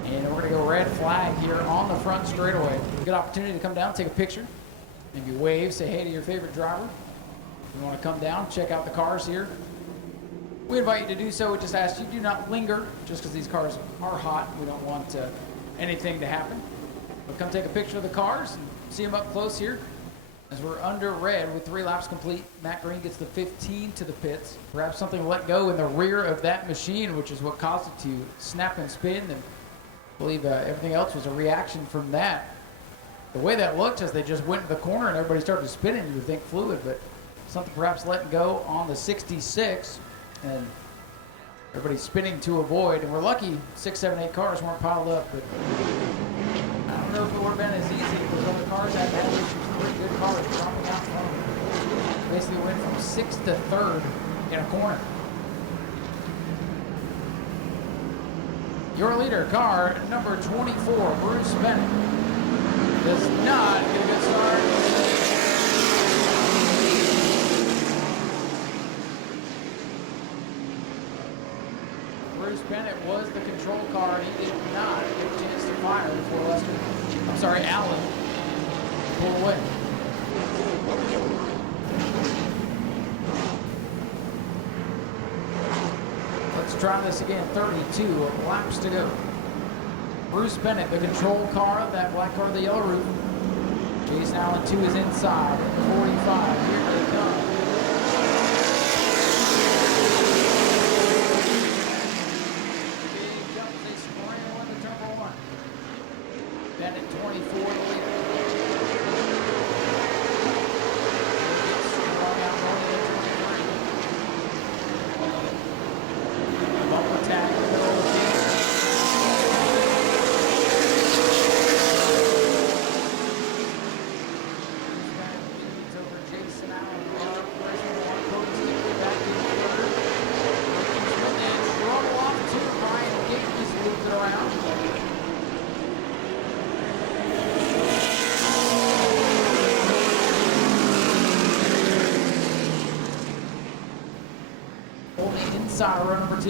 And we're going to go red flag here on the front straightaway. Good opportunity to come down, take a picture. Maybe wave, say hey to your favorite driver. If you want to come down, check out the cars here. We invite you to do so. We just ask you do not linger just because these cars are hot. We don't want anything to happen. But come take a picture of the cars and see them up close here. As we're under red with 3 laps complete, Matt Green gets the 15 to the pits. Perhaps something let go in the rear of that machine, which is what caused it to snap and spin. And I believe everything else was a reaction from that. The way that looked as they just went to the corner and everybody started spinning, you would think fluid, but something perhaps letting go on the 66. And everybody's spinning to avoid. And we're lucky 6, 7, 8 cars weren't piled up, but I don't know if it would have been as easy if those other cars had bad issues. 3 good cars dropping out front. Basically went from 6th to 3rd in a corner. Your leader, car number 24, Bruce Bennett, does not get a good start. Bruce Bennett was the control car, and he did not get a chance to fire before Allen pulled away. Let's try this again. 32 laps to go. Bruce Bennett, the control car of that black car with the yellow roof. Jason Allen 2 is inside. 45. Here they come. Big jump as they scramble into turn 1. Bennett 24 the leader. Strong out going into 23. Bump attack in the middle of the field. Over Jason Allen. Cody Stickler back in third. And then trouble off to Ryan Gates moves it around. Holding inside of row number 2.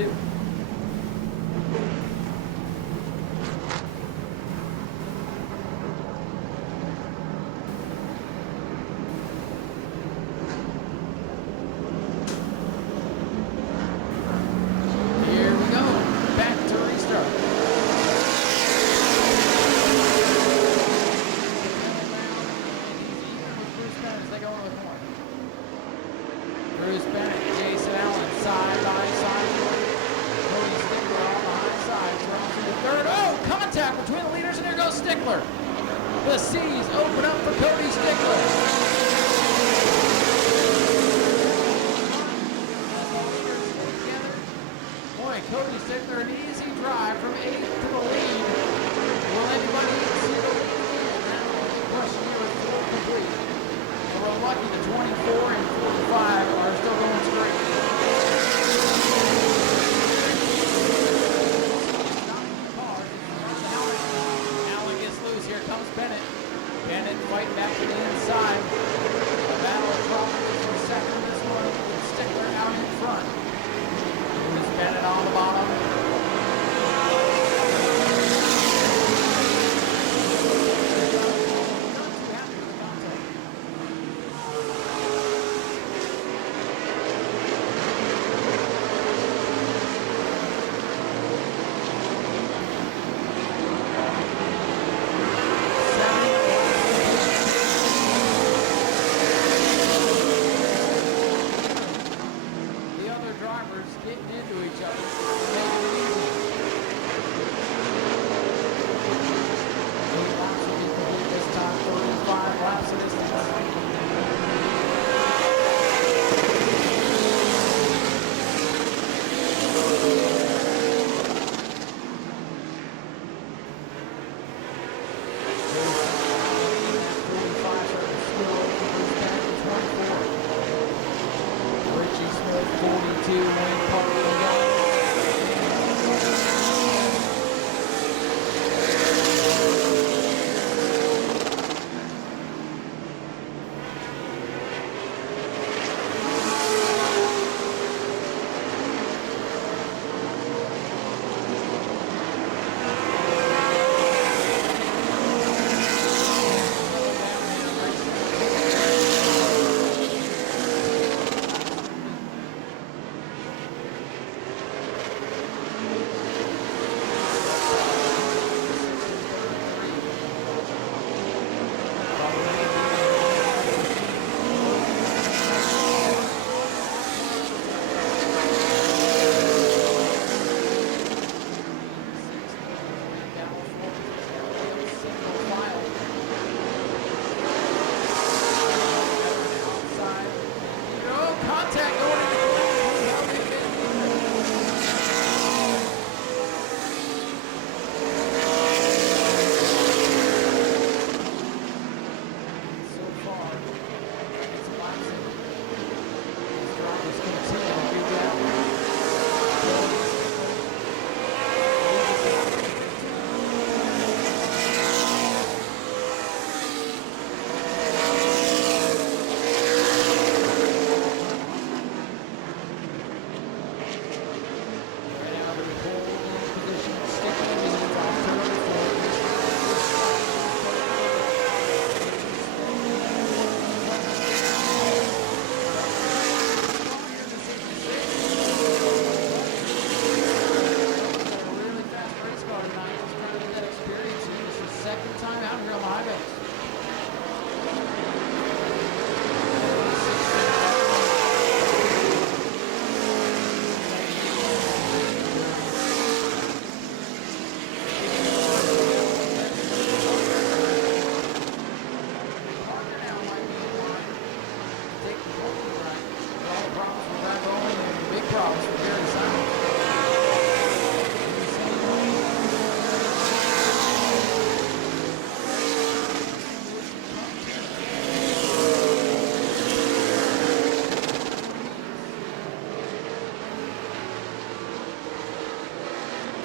Here we go. Back to restart. They go into the corner. Bruce Bennett, Jason Allen, side by side. Cody Stickler on the high side. Thrown to the third. Oh, contact between the leaders, and there goes Stickler. The C's open up for Cody Stickler. Boy, Cody Stickler, an easy drive from 8th to the lead. Will anybody see the lead? Now the question here is full complete. And we're lucky the 24 and 45 are still going straight. Allen gets loose. Here comes Bennett. Bennett fighting back to the inside. A battle of problems for second this one. Stickler out in front. Bruce Bennett on the bottom.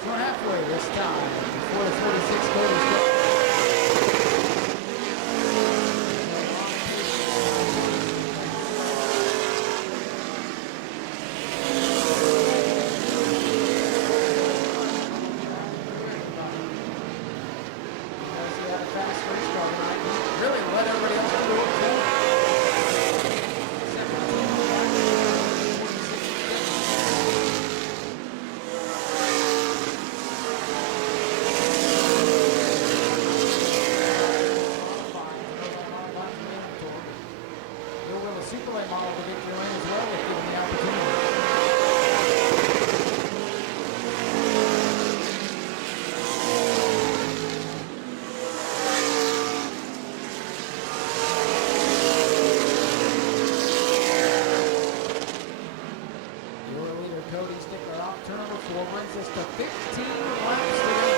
Front halfway this time. Before the 46 Cody's really let everybody else do it too. You'll will a Super Late model to get you in as well if given the opportunity. Your leader, Cody Stickler, off turn number 4, brings us to 15 laps to go.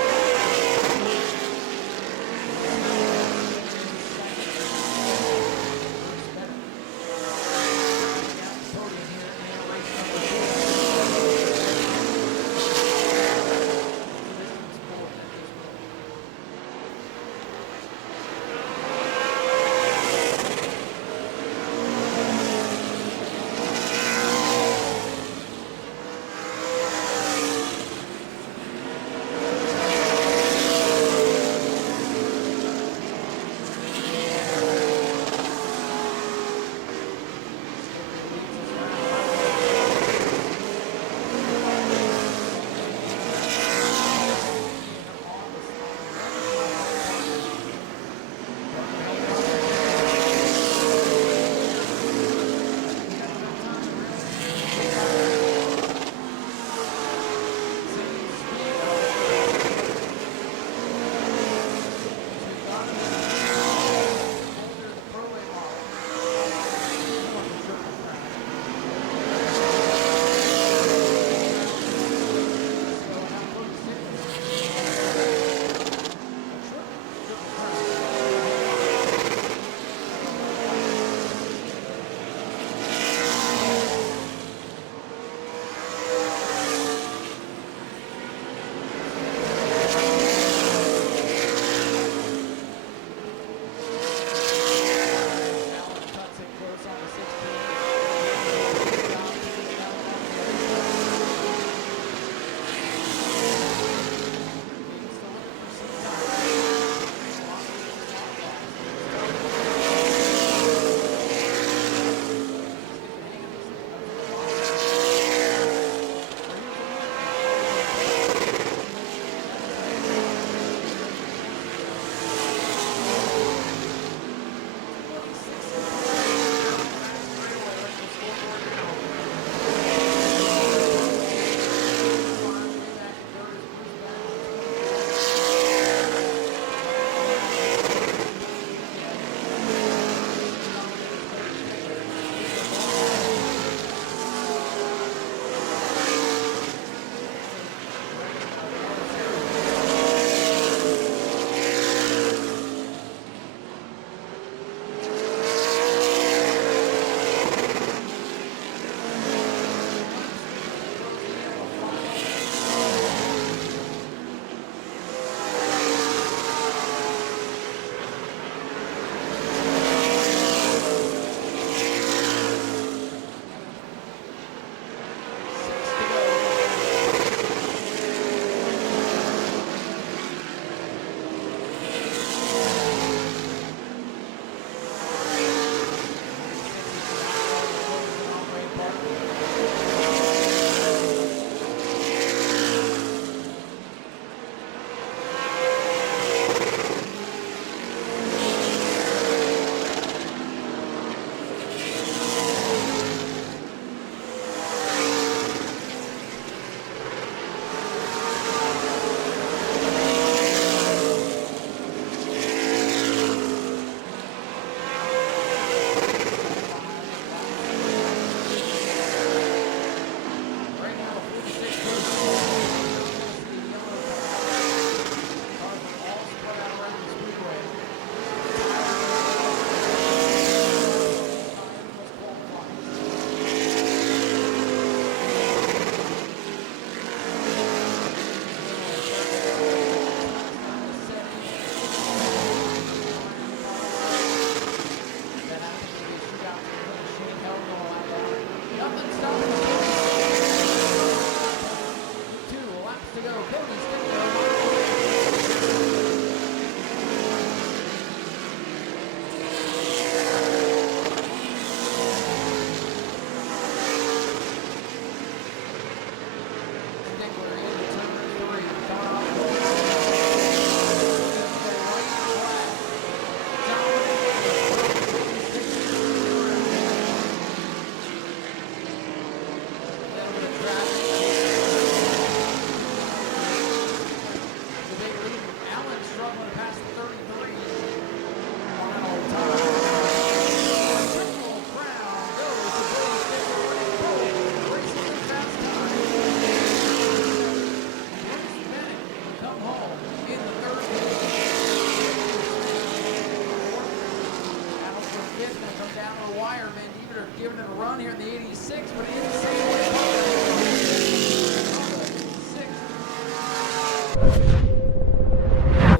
giving it a run here in the 86, but in the same.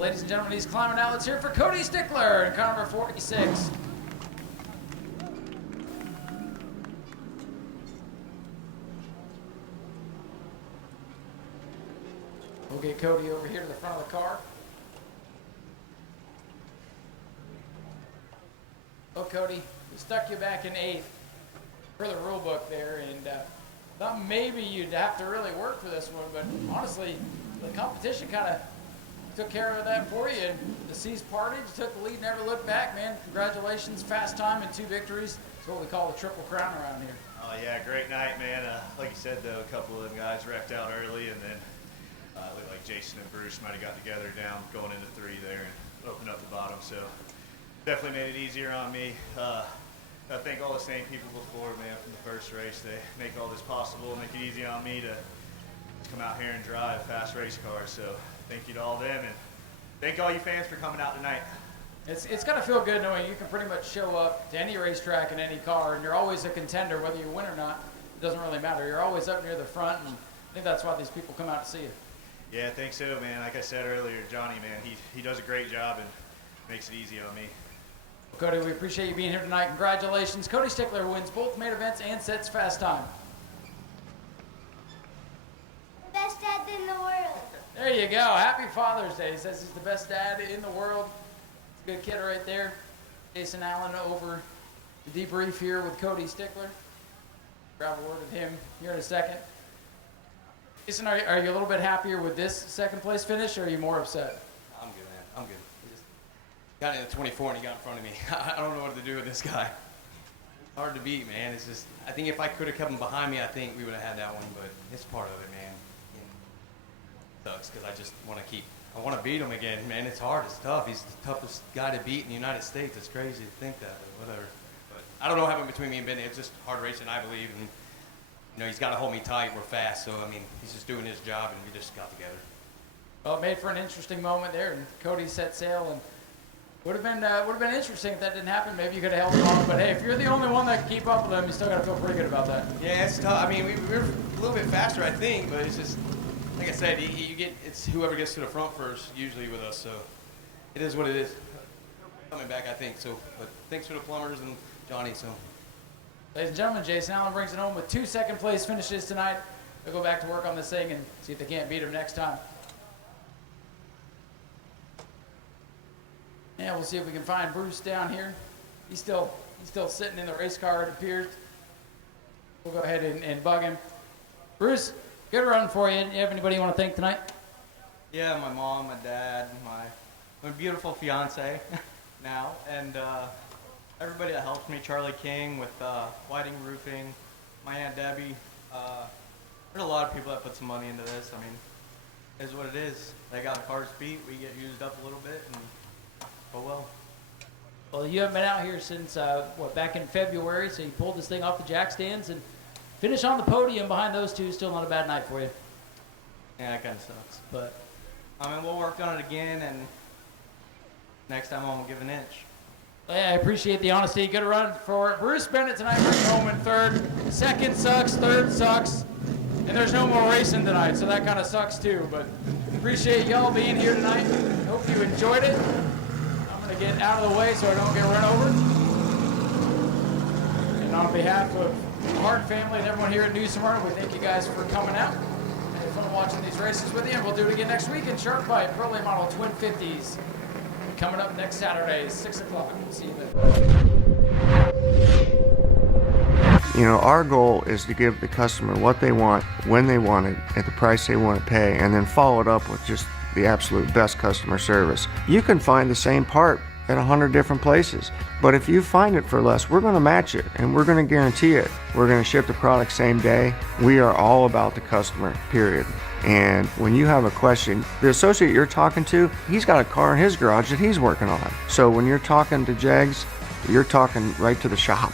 Ladies and gentlemen, he's climbing out. Let's hear it for Cody Stickler in car number 46. We'll get Cody over here to the front of the car. Oh, Cody, we stuck you back in 8th for the rule book there, and thought maybe you'd have to really work for this one, but honestly, the competition kind of took care of that for you, and the seas parted, you took the lead, never looked back, man. Congratulations, fast time and 2 victories. It's what we call the triple crown around here. Oh yeah, great night, man. Like you said, though, a couple of them guys wrecked out early, and then looked like Jason and Bruce might have got together down going into 3 there and opened up the bottom. So definitely made it easier on me. I thank all the same people before, man, from the first race. They make all this possible, make it easy on me to come out here and drive fast race cars. So thank you to all them, and thank all you fans for coming out tonight. It's got to feel good knowing you can pretty much show up to any racetrack in any car, and you're always a contender, whether you win or not. It doesn't really matter. You're always up near the front, and I think that's why these people come out to see you. Yeah, I think so, man. Like I said earlier, Johnny, man, he does a great job and makes it easy on me. Well, Cody, we appreciate you being here tonight. Congratulations. Cody Stickler wins both main events and sets fast time. The best dad in the world. There you go. Happy Father's Day. He says he's the best dad in the world. Good kid right there. Jason Allen over the debrief here with Cody Stickler. Grab a word with him here in a second. Jason, are you a little bit happier with this second place finish, or are you more upset? I'm good, man. I'm good. He just got into 24 and he got in front of me. I don't know what to do with this guy. Hard to beat, man. It's just, I think if I could have kept him behind me, I think we would have had that one, but it's part of it, man. It sucks because I want to beat him again, man. It's hard. It's tough. He's the toughest guy to beat in the United States. It's crazy to think that, but whatever. But I don't know what happened between me and Benny. It's just hard racing, I believe. And, you know, he's got to hold me tight. We're fast. So, I mean, he's just doing his job, and we just got together. Well, it made for an interesting moment there, and Cody set sail, and would have been interesting if that didn't happen. Maybe you could have held him on, but hey, if you're the only one that can keep up with him, you still got to feel pretty good about that. Yeah, it's tough. I mean, we're a little bit faster, I think, but it's just, like I said, it's whoever gets to the front first usually with us. So it is what it is. Coming back, I think. So, but thanks for the plumbers and Johnny. So, ladies and gentlemen, Jason Allen brings it home with 2 second-place finishes tonight. They'll go back to work on this thing and see if they can't beat him next time. Yeah, we'll see if we can find Bruce down here. He's still sitting in the race car, it appears. We'll go ahead and bug him. Bruce, good run for you. You have anybody you want to thank tonight? Yeah, my mom, my dad, my beautiful fiance now, and everybody that helps me. Charlie King with Whiting Roofing, my Aunt Debbie. There's a lot of people that put some money into this. I mean, it is what it is. They got the cars beat. We get used up a little bit, and oh well. Well, you haven't been out here since, back in February, so you pulled this thing off the jack stands and finish on the podium behind those two. Still not a bad night for you. Yeah, that kind of sucks. But, I mean, we'll work on it again, and next time I won't give an inch. Well, yeah, I appreciate the honesty. Good run for Bruce Bennett tonight, bringing home in 3rd. 2nd sucks, 3rd sucks, and there's no more racing tonight, so that kind of sucks too. But appreciate y'all being here tonight. Hope you enjoyed it. I'm going to get out of the way so I don't get run over. And on behalf of the Hart family and everyone here at New Smyrna, we thank you guys for coming out. And it's fun watching these races with you, and we'll do it again next week in Shark Fight Pro Late Model Twin 50s. Coming up next Saturday, 6 o'clock. We'll see you then. You know, our goal is to give the customer what they want, when they want it, at the price they want to pay, and then follow it up with just the absolute best customer service. You can find the same part at 100 different places, but if you find it for less, we're going to match it, and we're going to guarantee it. We're going to ship the product same day. We are all about the customer, period. And when you have a question, the associate you're talking to, he's got a car in his garage that he's working on. So when you're talking to Jegs, you're talking right to the shop.